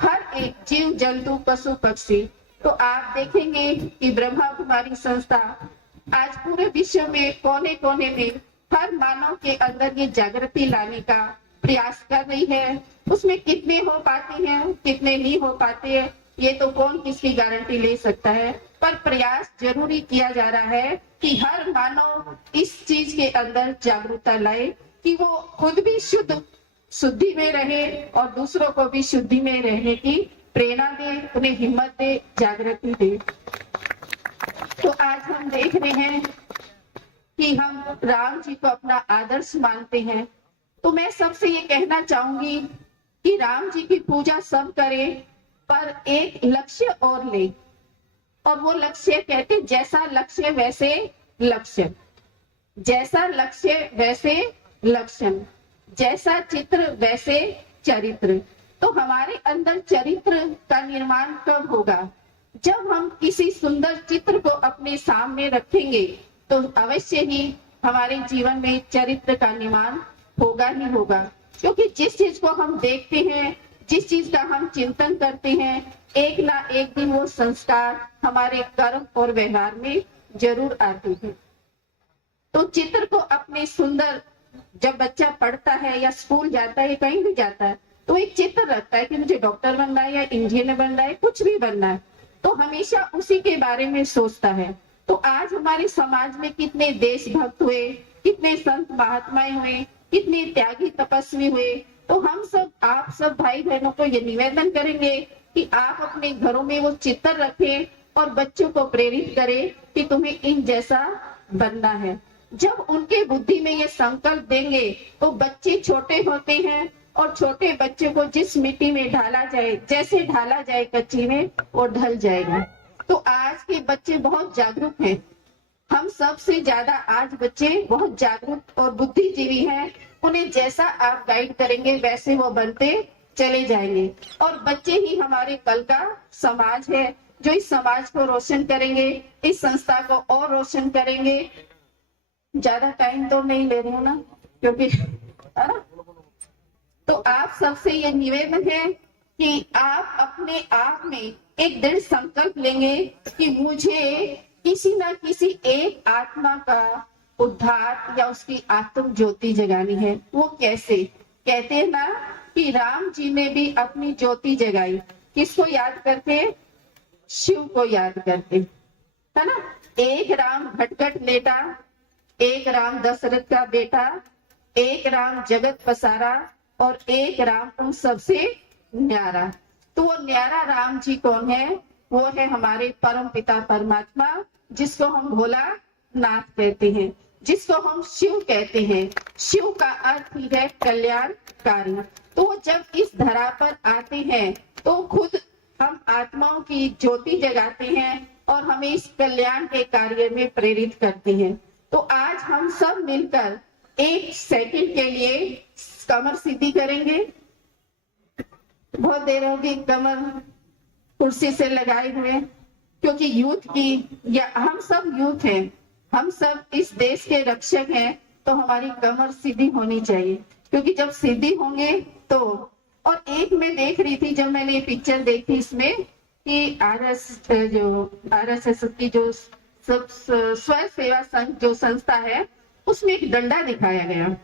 हर एक जीव जंतु, पशु पक्षी तो आप देखेंगे कि ब्रह्मा कुमारी संस्था आज पूरे विश्व में कोने कोने में हर मानव के अंदर ये जागृति लाने का प्रयास कर रही है। उसमें कितने हो पाते हैं, कितने नहीं हो पाते हैं, ये तो कौन किसकी गारंटी ले सकता है, पर प्रयास जरूरी किया जा रहा है कि हर मानव इस चीज के अंदर जागरूकता लाए कि वो खुद भी शुद्धि में रहे और दूसरों को भी शुद्धि में रहने की प्रेरणा दे, उन्हें हिम्मत दे, जागृति दे। तो आज हम देख रहे हैं कि हम राम जी को अपना आदर्श मानते हैं। तो मैं सबसे ये कहना चाहूंगी कि राम जी की पूजा सब करें, पर एक लक्ष्य और ले, और वो लक्ष्य कहते जैसा लक्ष्य वैसे लक्षण, जैसा लक्ष्य वैसे लक्षण, जैसा चित्र वैसे चरित्र। तो हमारे अंदर चरित्र का निर्माण कब होगा? जब हम किसी सुंदर चित्र को अपने सामने रखेंगे तो अवश्य ही हमारे जीवन में चरित्र का निर्माण होगा ही होगा। क्योंकि जिस चीज को हम देखते हैं, जिस चीज का हम चिंतन करते हैं, एक ना एक दिन वो संस्कार हमारे कर्म और व्यवहार में जरूर आते हैं। तो चित्र को अपने सुंदर, जब बच्चा पढ़ता है या स्कूल जाता है, कहीं भी जाता है, तो एक चित्र रखता है कि मुझे डॉक्टर बनना है या इंजीनियर बनना है, कुछ भी बनना है, तो हमेशा उसी के बारे में सोचता है। तो आज हमारे समाज में कितने देशभक्त हुए, कितने संत महात्माएं हुए, कितने त्यागी तपस्वी हुए। तो हम सब, आप सब भाई बहनों को ये निवेदन करेंगे कि आप अपने घरों में वो चित्र रखें और बच्चों को प्रेरित करें कि तुम्हें इन जैसा बनना है। जब उनके बुद्धि में ये संकल्प देंगे तो बच्चे छोटे होते हैं और छोटे बच्चे को जिस मिट्टी में ढाला जाए, जैसे ढाला जाए कच्ची में, वो ढल जाएगा। तो आज के बच्चे बहुत जागरूक हैं, हम सबसे ज्यादा आज बच्चे बहुत जागरूक और बुद्धिजीवी हैं। उन्हें जैसा आप गाइड करेंगे वैसे वो बनते चले जाएंगे, और बच्चे ही हमारे कल का समाज है, जो इस समाज को रोशन करेंगे, इस संस्था को और रोशन करेंगे। ज्यादा टाइम तो नहीं ले रही हूँ ना, क्योंकि है ना। तो आप सबसे ये निवेदन है कि आप अपने आप में एक दृढ़ संकल्प लेंगे कि मुझे किसी न किसी एक आत्मा का उद्धार या उसकी आत्म ज्योति जगानी है। वो कैसे? कहते हैं ना कि राम जी ने भी अपनी ज्योति जगाई, किसको याद करके? शिव को याद करके, है ना। एक राम घटघट लेटा, एक राम दशरथ का बेटा, एक राम जगत पसारा, और एक राम उन सबसे न्यारा। तो वो न्यारा राम जी कौन है? वो है हमारे परम पिता परमात्मा, जिसको हम भोला नाथ कहते हैं, जिसको हम शिव कहते हैं। शिव का अर्थ ही है कल्याणकारी। तो वो जब इस धरा पर आते हैं तो खुद हम आत्माओं की ज्योति जगाते हैं और हमें इस कल्याण के कार्य में प्रेरित करते हैं। तो आज हम सब मिलकर एक सेकंड के लिए कमर सीधी करेंगे। बहुत देर होगी कमर कुर्सी से लगाए हुए, क्योंकि यूथ की, या हम सब यूथ हैं, हम सब इस देश के रक्षक हैं, तो हमारी कमर सीधी होनी चाहिए। क्योंकि जब सीधी होंगे तो, और एक मैं देख रही थी जब मैंने ये पिक्चर देखी इसमें कि आरएसएस की जो सब स्वयं सेवा संघ जो संस्था है, उसमें एक डंडा दिखाया गया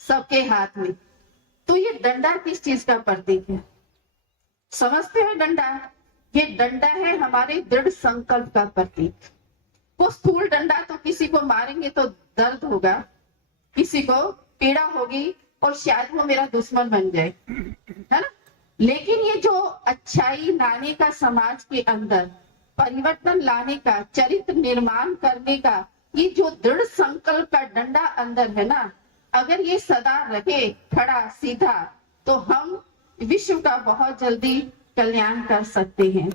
सबके हाथ में। तो ये डंडा किस चीज का प्रतीक है? समझते हो डंडा? ये डंडा है हमारे दृढ़ संकल्प का प्रतीक। वो स्थूल डंडा तो किसी को मारेंगे तो दर्द होगा, किसी को पीड़ा होगी और शायद वो मेरा दुश्मन बन जाए, है ना। लेकिन ये जो अच्छाई लाने का, समाज के अंदर परिवर्तन लाने का, चरित्र निर्माण करने का, ये जो दृढ़ संकल्प का डंडा अंदर है ना, अगर ये सदा रहे खड़ा सीधा, तो हम विश्व का बहुत जल्दी कल्याण कर सकते हैं,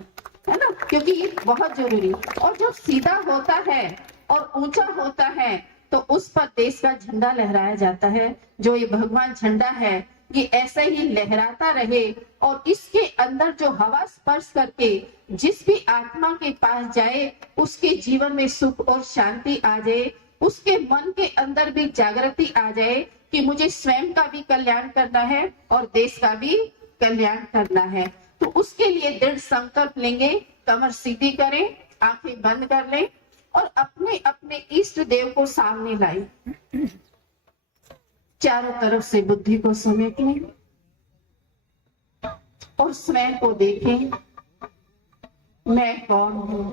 है ना। क्योंकि ये बहुत जरूरी, और जब सीधा होता है और ऊंचा होता है तो उस पर देश का झंडा लहराया जाता है। जो ये भगवान झंडा है, ये ऐसा ही लहराता रहे, और इसके अंदर जो हवा स्पर्श करके जिस भी आत्मा के पास जाए, उसके जीवन में सुख और शांति आ जाए, उसके मन के अंदर भी जागृति आ जाए कि मुझे स्वयं का भी कल्याण करना है और देश का भी कल्याण करना है। तो तो उसके लिए दृढ़ संकल्प लेंगे, कमर सीधी करें, आंखें बंद कर लें और अपने अपने इष्ट देव को सामने लाएं। चारों तरफ से बुद्धि को समेट लें और स्वयं को देखें, मैं कौन हूं?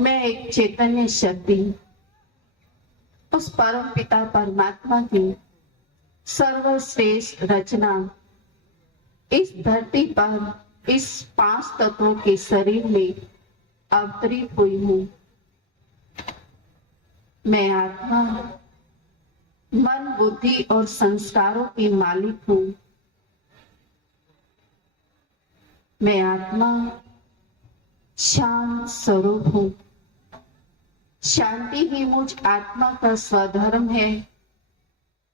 मैं एक चैतन्य शक्ति, उस परम पिता परमात्मा की सर्वश्रेष्ठ रचना इस धरती पर इस 5 तत्वों के शरीर में अवतरित हुई हूं। मैं आत्मा मन, बुद्धि और संस्कारों की मालिक हूं। मैं आत्मा शांत स्वरूप हूं। शांति ही मुझ आत्मा का स्वधर्म है,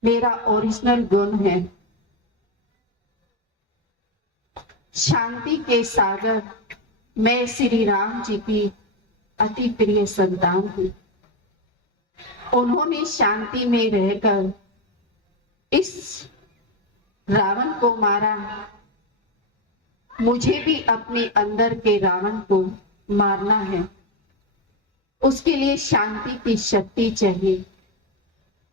मेरा ओरिजिनल गुण है। शांति के सागर मैं श्री राम जी की अति प्रिय संतान हूं। उन्होंने शांति में रहकर इस रावण को मारा, मुझे भी अपने अंदर के रावण को मारना है। उसके लिए शांति की शक्ति चाहिए,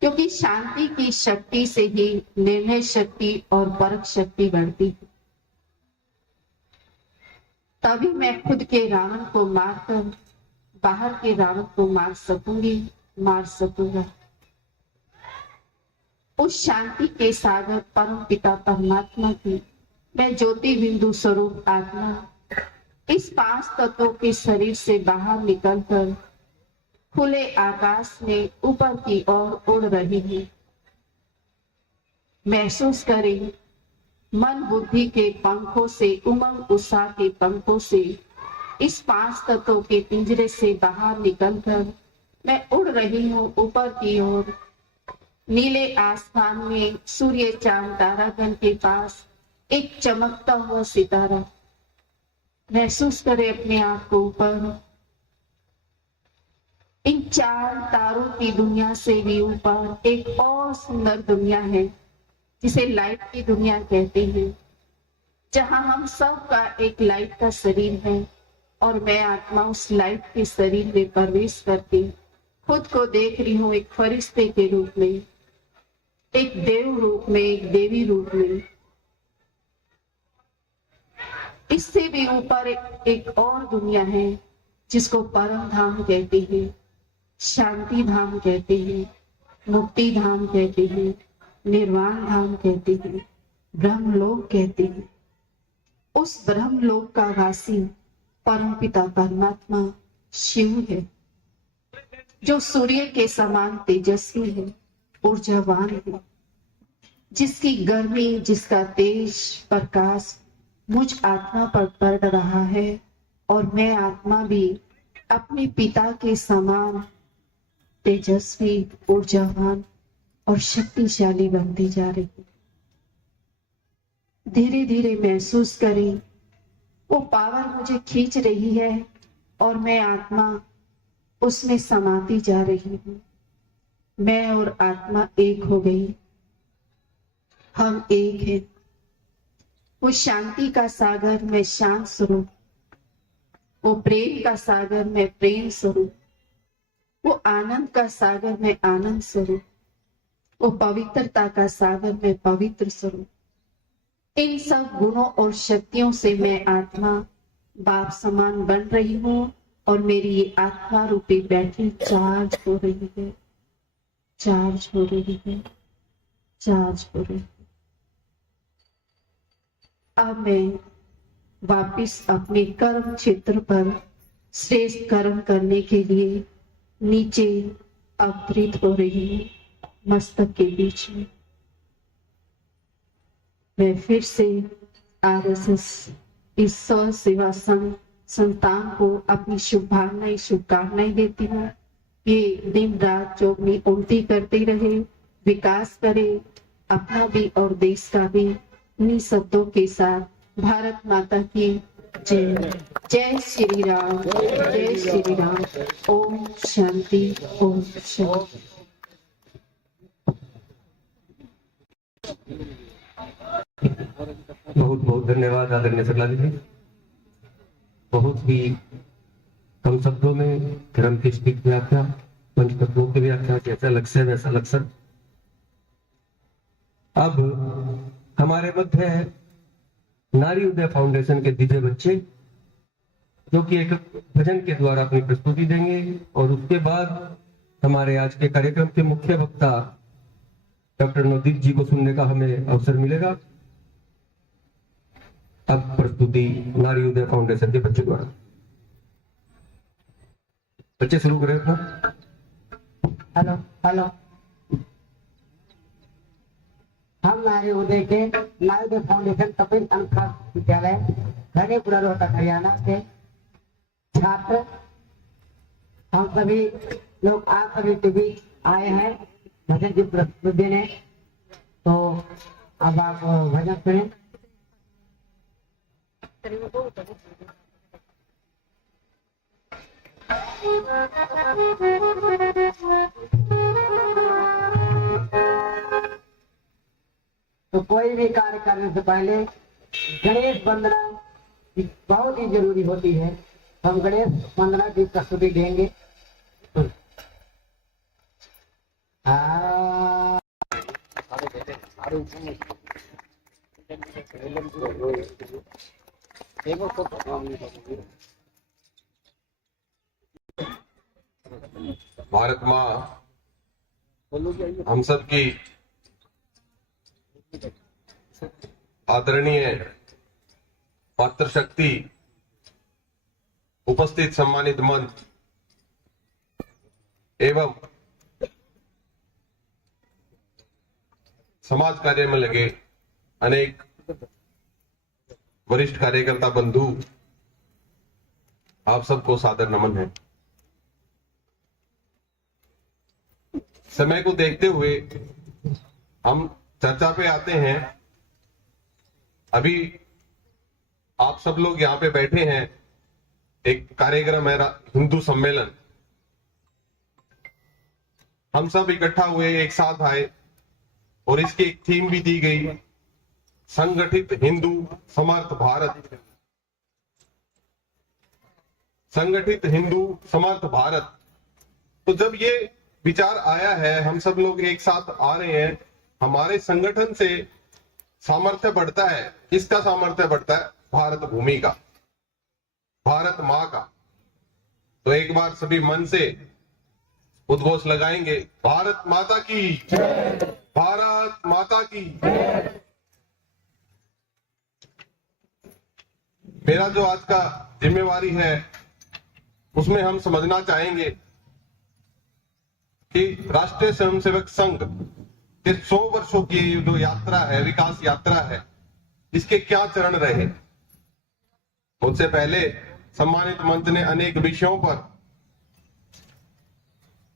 क्योंकि शांति की शक्ति से ही निर्णय शक्ति और परख शक्ति बढ़ती है। तभी मैं खुद के रावण को मारकर बाहर के रावण को मार सकूंगा। उस शांति के सागर परम पिता परमात्मा की मैं ज्योति बिंदु स्वरूप आत्मा इस 5 तत्वों के शरीर से बाहर निकलकर खुले आकाश में ऊपर की ओर उड़ रही है। महसूस करें, मन बुद्धि के पंखों से, उमंग उत्साह के पंखों से इस 5 तत्वों के पिंजरे से बाहर निकलकर मैं उड़ रही हूँ ऊपर की ओर। नीले आसमान में सूर्य चांद तारागण के पास एक चमकता हुआ सितारा। महसूस करें अपने आप को ऊपर। इन 4 तारों की दुनिया से भी ऊपर एक और सुंदर दुनिया है, जिसे लाइट की दुनिया कहते हैं, जहां हम सब का एक लाइट का शरीर है और मैं आत्मा उस लाइट के शरीर में प्रवेश करके खुद को देख रही हूँ एक फरिश्ते के रूप में, एक देव रूप में, एक देवी रूप में। इससे भी ऊपर एक और दुनिया है जिसको परम धाम कहते हैं, शांति धाम कहते हैं, मुक्ति धाम कहते हैं, निर्वाण धाम कहते हैं, ब्रह्मलोक कहते हैं। उस ब्रह्मलोक का वासी परमपिता परमात्मा शिव है, जो सूर्य के समान तेजस्वी है, ऊर्जावान है, जिसकी गर्मी, जिसका तेज प्रकाश मुझ आत्मा पर पड़ रहा है और मैं आत्मा भी अपने पिता के समान तेजस्वी, ऊर्जावान और शक्तिशाली बनती जा रही है। धीरे धीरे महसूस करें, वो पावर मुझे खींच रही है और मैं आत्मा उसमें समाती जा रही हूँ। मैं और आत्मा एक हो गई, हम एक हैं। वो शांति का सागर मैं शांत स्वरूप, वो प्रेम का सागर मैं प्रेम स्वरूप, वो आनंद का सागर मैं आनंद स्वरूप, वो पवित्रता का सागर मैं पवित्र स्वरूप। इन सब गुणों और शक्तियों से मैं आत्मा बाप समान बन रही हूँ और मेरी ये आत्मा रूपी बैटरी चार्ज हो रही है, चार्ज हो रही है, चार्ज हो रही है। अब मैं वापिस अपने कर्म क्षेत्र पर श्रेष्ठ कर्म करने के लिए नीचे अवतरित हो रही हूँ, मस्तक के बीच में। मैं फिर से आरएसएस इस स्व सेवा संघ संस्थान को अपनी शुभकामनाएं देती हूँ। ये दिन रात चौगनी उल्टी करते रहे, विकास करे, अपना भी और देश का भी। इन्हीं शब्दों के साथ भारत माता की जय। जय श्री राम, जय श्री राम। ओम शांति, ओम शांति। बहुत बहुत धन्यवाद आदरणीय सकला जी। बहुत ही कम शब्दों में धर्म की स्टिक व्याख्या, पंच तत्वों की व्याख्या, जैसा लक्ष्य वैसा लक्षण। अब हमारे मध्य है नारी उदय फाउंडेशन के दिव्य बच्चे, जो कि एक भजन के द्वारा अपनी प्रस्तुति देंगे और उसके बाद हमारे आज के कार्यक्रम के मुख्य वक्ता डॉक्टर नवदीप जी को सुनने का हमें अवसर मिलेगा। अब प्रस्तुति नारी उदय फाउंडेशन के बच्चे द्वारा। बच्चे शुरू करें अपना। हेलो हेलो, हम नारी उदय के नारी उदय फाउंडेशन कपिल अंका विद्यालय खड़ेपुरा रोहतक हरियाणा के छात्र, हम सभी लोग आप सभी के बीच आए हैं भजन की प्रस्तुति देने। तो अब आप भजन सुनें। तो कोई भी कार्य करने से पहले गणेश वंदना बहुत ही जरूरी होती है। हम गणेश वंदना की प्रस्तुति देंगे। भारत माँ हम सब की आदरणीय मातृशक्ति, उपस्थित सम्मानित मंच एवं समाज कार्य में लगे अनेक वरिष्ठ कार्यकर्ता बंधु, आप सबको सादर नमन है। समय को देखते हुए हम चर्चा पे आते हैं। अभी आप सब लोग यहाँ पे बैठे हैं, एक कार्यक्रम है हिंदू सम्मेलन। हम सब इकट्ठा हुए, एक साथ आए और इसकी एक थीम भी दी गई, संगठित हिंदू समर्थ भारत। संगठित हिंदू समर्थ भारत। तो जब ये विचार आया है, हम सब लोग एक साथ आ रहे हैं, हमारे संगठन से सामर्थ्य बढ़ता है। किसका सामर्थ्य बढ़ता है? भारत भूमि का, भारत माँ का। तो एक बार सभी मन से उद्घोष लगाएंगे, भारत माता की जय, भारत माता की जय। मेरा जो आज का जिम्मेवारी है उसमें हम समझना चाहेंगे कि राष्ट्रीय स्वयंसेवक संघ के 100 वर्षों की जो यात्रा है, विकास यात्रा है, इसके क्या चरण रहे। मुझसे पहले सम्मानित मंच ने अनेक विषयों पर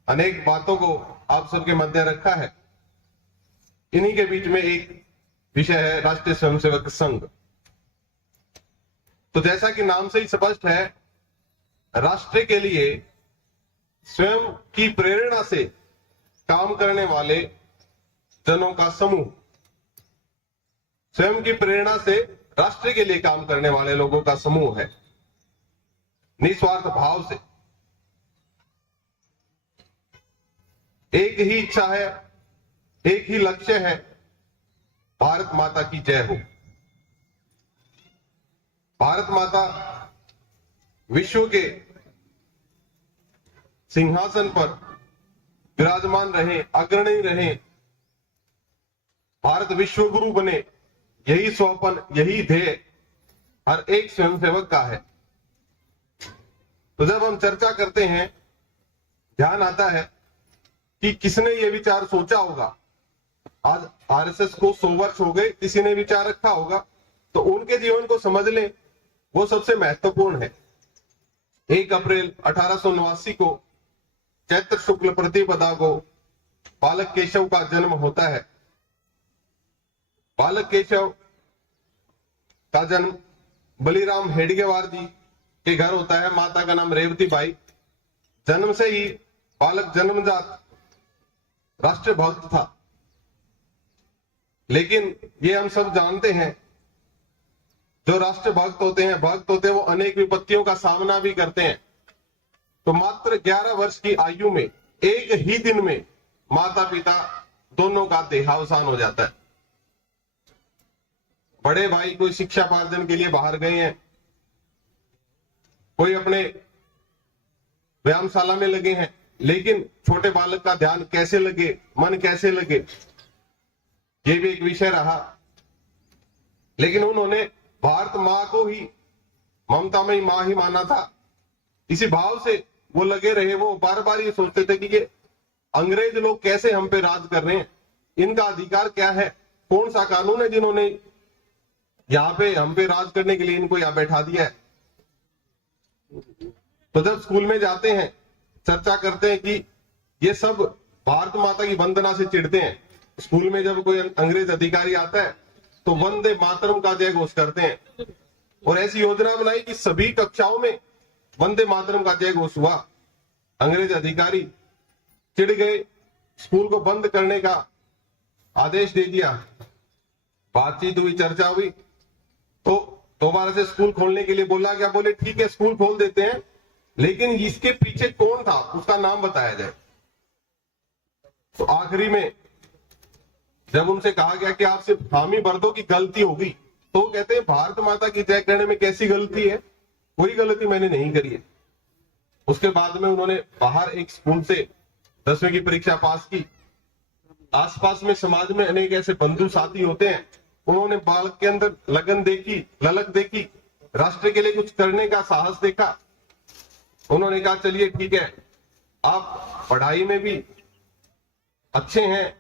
अनेक बातों को आप सबके मध्य रखा है। इन्हीं के बीच में एक विषय है राष्ट्रीय स्वयंसेवक संघ। तो जैसा कि नाम से ही स्पष्ट है, राष्ट्र के लिए स्वयं की प्रेरणा से काम करने वाले जनों का समूह, स्वयं की प्रेरणा से राष्ट्र के लिए काम करने वाले लोगों का समूह है। निस्वार्थ भाव से एक ही इच्छा है, एक ही लक्ष्य है, भारत माता की जय हो। भारत माता विश्व के सिंहासन पर विराजमान रहे, अग्रणी रहे, भारत विश्व गुरु बने, यही स्वप्न, यही ध्येय हर एक स्वयंसेवक का है। तो जब हम चर्चा करते हैं, ध्यान आता है कि किसने ये विचार सोचा होगा। आज आरएसएस को 100 वर्ष हो गए, किसी ने विचार रखा होगा, तो उनके जीवन को समझ लें, वो सबसे महत्वपूर्ण है। 1 अप्रैल 1889 को चैत्र शुक्ल प्रतिपदा को बालक केशव का जन्म होता है। बालक केशव का जन्म बलिराम हेडगेवार जी के घर होता है। माता का नाम रेवती बाई। जन्म से ही बालक जन्मजात राष्ट्र भक्त था। लेकिन ये हम सब जानते हैं जो राष्ट्र भक्त होते हैं वो अनेक विपत्तियों का सामना भी करते हैं। तो मात्र 11 वर्ष की आयु में एक ही दिन में माता पिता दोनों का देहावसान हो जाता है। बड़े भाई कोई शिक्षा पार्जन के लिए बाहर गए हैं, कोई अपने व्यायामशाला में लगे हैं, लेकिन छोटे बालक का ध्यान कैसे लगे, मन कैसे लगे, ये भी एक विषय रहा। लेकिन उन्होंने भारत मां को ही ममतामयी मां ही माना था। इसी भाव से वो लगे रहे। वो बार बार ये सोचते थे कि ये अंग्रेज लोग कैसे हम पे राज कर रहे हैं, इनका अधिकार क्या है, कौन सा कानून है जिन्होंने यहाँ पे हम पे राज करने के लिए इनको यहाँ बैठा दिया है। तो जब स्कूल में जाते हैं, चर्चा करते हैं कि ये सब भारत माता की वंदना से चिढ़ते हैं। स्कूल में जब कोई अंग्रेज अधिकारी आता है तो वंदे मातरम का जय घोष करते हैं, और ऐसी योजना बनाई कि सभी कक्षाओं में वंदे मातरम का जय घोष हुआ। अंग्रेज अधिकारी चिढ़ गए, स्कूल को बंद करने का आदेश दे दिया। बातचीत हुई, चर्चा हुई, तो दोबारा से स्कूल खोलने के लिए बोला गया। बोले ठीक है स्कूल खोल देते हैं, लेकिन इसके पीछे कौन था उसका नाम बताया जाए। तो आखिरी में जब उनसे कहा गया कि आप सिर्फ हामी भर दो कि गलती होगी, तो कहते हैं भारत माता की जय करने में कैसी गलती है, कोई गलती मैंने नहीं करी है। उसके बाद में उन्होंने बाहर एक स्कूल से 10वीं की परीक्षा पास की। आसपास में समाज में अनेक ऐसे बंधु साथी होते हैं, उन्होंने बालक के अंदर लगन देखी, ललक देखी, राष्ट्र के लिए कुछ करने का साहस देखा। उन्होंने कहा चलिए ठीक है, आप पढ़ाई में भी अच्छे हैं,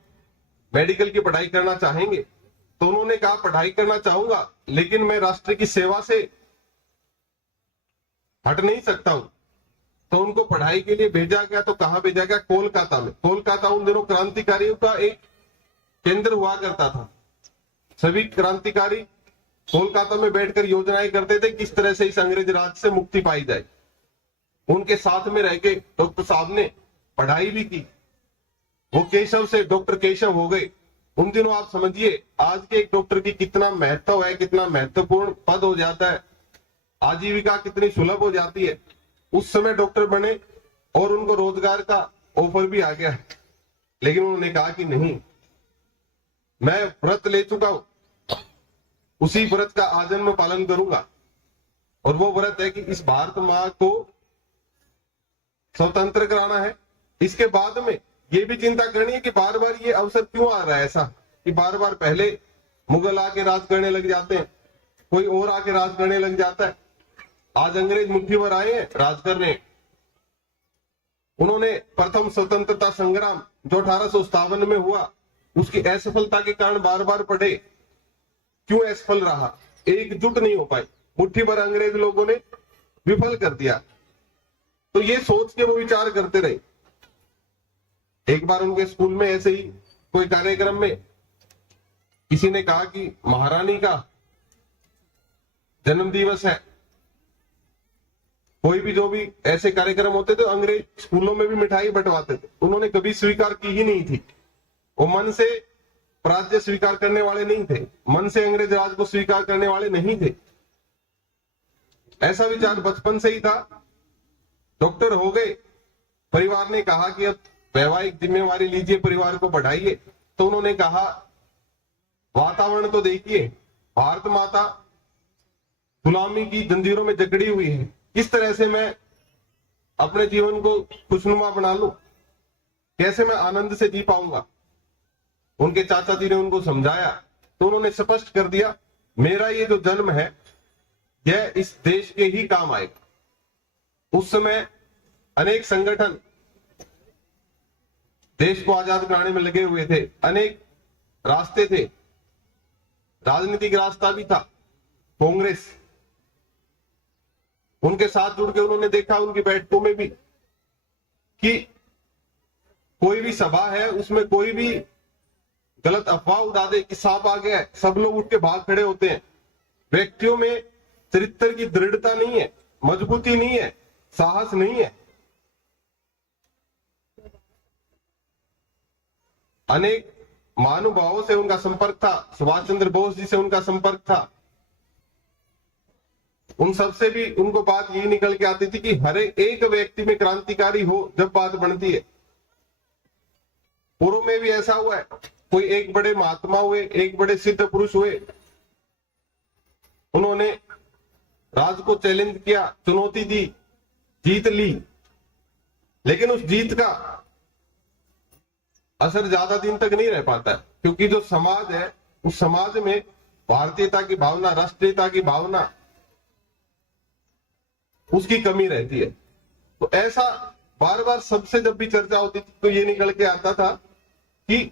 मेडिकल की पढ़ाई करना चाहेंगे। तो उन्होंने कहा पढ़ाई करना चाहूंगा, लेकिन मैं राष्ट्र की सेवा से हट नहीं सकता हूं। तो उनको पढ़ाई के लिए भेजा गया। तो कहां भेजा गया? कोलकाता में। कोलकाता उन दिनों क्रांतिकारियों का एक केंद्र हुआ करता था। सभी क्रांतिकारी कोलकाता में बैठकर योजनाएं करते थे किस तरह से इस अंग्रेज राज से मुक्ति पाई जाए। उनके साथ में रह के डॉक्टर साहब ने पढ़ाई भी की। वो केशव से डॉक्टर केशव हो गए। उन दिनों आप समझिए आज के एक डॉक्टर की कितना महत्व है, कितना महत्वपूर्ण पद हो जाता है, आजीविका कितनी सुलभ हो जाती है। उस समय डॉक्टर बने और उनको रोजगार का ऑफर भी आ गया, लेकिन उन्होंने कहा कि नहीं, मैं व्रत ले चुका हूं, उसी व्रत का आजन्म पालन करूंगा। और वो व्रत है कि इस भारत मां को स्वतंत्र कराना है। इसके बाद में ये भी चिंता करनी है कि बार बार ये अवसर क्यों आ रहा है, ऐसा कि बार बार पहले मुगल आके राज करने लग जाते हैं, कोई और आके राज करने लग जाता है। आज अंग्रेज मुट्ठी भर आए हैं, राज कर रहे हैं। उन्होंने प्रथम स्वतंत्रता संग्राम जो 1857 में हुआ, उसकी असफलता के कारण बार बार पढ़े। क्यों असफल रहा? एकजुट नहीं हो पाए, मुट्ठी भर अंग्रेज लोगों ने विफल कर दिया। तो ये सोच के वो विचार करते रहे। एक बार उनके स्कूल में ऐसे ही कोई कार्यक्रम में किसी ने कहा कि महारानी का जन्म दिवस है। कोई भी जो भी ऐसे कार्यक्रम होते थे, अंग्रेज स्कूलों में भी मिठाई बंटवाते थे। उन्होंने कभी स्वीकार की ही नहीं थी। वो मन से राज्य स्वीकार करने वाले नहीं थे, मन से अंग्रेज राज को स्वीकार करने वाले नहीं थे। ऐसा विचार बचपन से ही था। डॉक्टर हो गए, परिवार ने कहा कि अब वैवाहिक जिम्मेवारी लीजिए, परिवार को बढ़ाइए। तो उन्होंने कहा वातावरण तो देखिए, भारत माता गुलामी की जंजीरों में जकड़ी हुई है, किस तरह से मैं अपने जीवन को खुशनुमा बना लूं, कैसे मैं आनंद से जी पाऊंगा। उनके चाचा जी ने उनको समझाया तो उन्होंने स्पष्ट कर दिया, मेरा ये जो जन्म है यह इस देश के ही काम आएगा। उस समय अनेक संगठन देश को आजाद कराने में लगे हुए थे, अनेक रास्ते थे, राजनीतिक रास्ता भी था। कांग्रेस उनके साथ जुड़ के उन्होंने देखा उनकी बैठकों में भी कि कोई भी सभा है उसमें कोई भी गलत अफवाह उड़ा दे कि सांप आ गया है, सब लोग उठ के भाग खड़े होते हैं। व्यक्तियों में चरित्र की दृढ़ता नहीं है, मजबूती नहीं है, साहस नहीं है। अनेक महानुभावों से उनका संपर्क था, सुभाष चंद्र बोस जी से उनका संपर्क था। उन सबसे भी उनको बात यही निकल के आती थी कि हर एक व्यक्ति में क्रांतिकारी हो जब बात बनती है। पूर्व में भी ऐसा हुआ है, कोई एक बड़े महात्मा हुए, एक बड़े सिद्ध पुरुष हुए, उन्होंने राज को चैलेंज किया, चुनौती दी, जीत ली, लेकिन उस जीत का असर ज्यादा दिन तक नहीं रह पाता है, क्योंकि जो समाज है उस समाज में भारतीयता की भावना, राष्ट्रीयता की भावना, उसकी कमी रहती है। तो ऐसा बार बार सबसे जब भी चर्चा होती थी तो ये निकल के आता था कि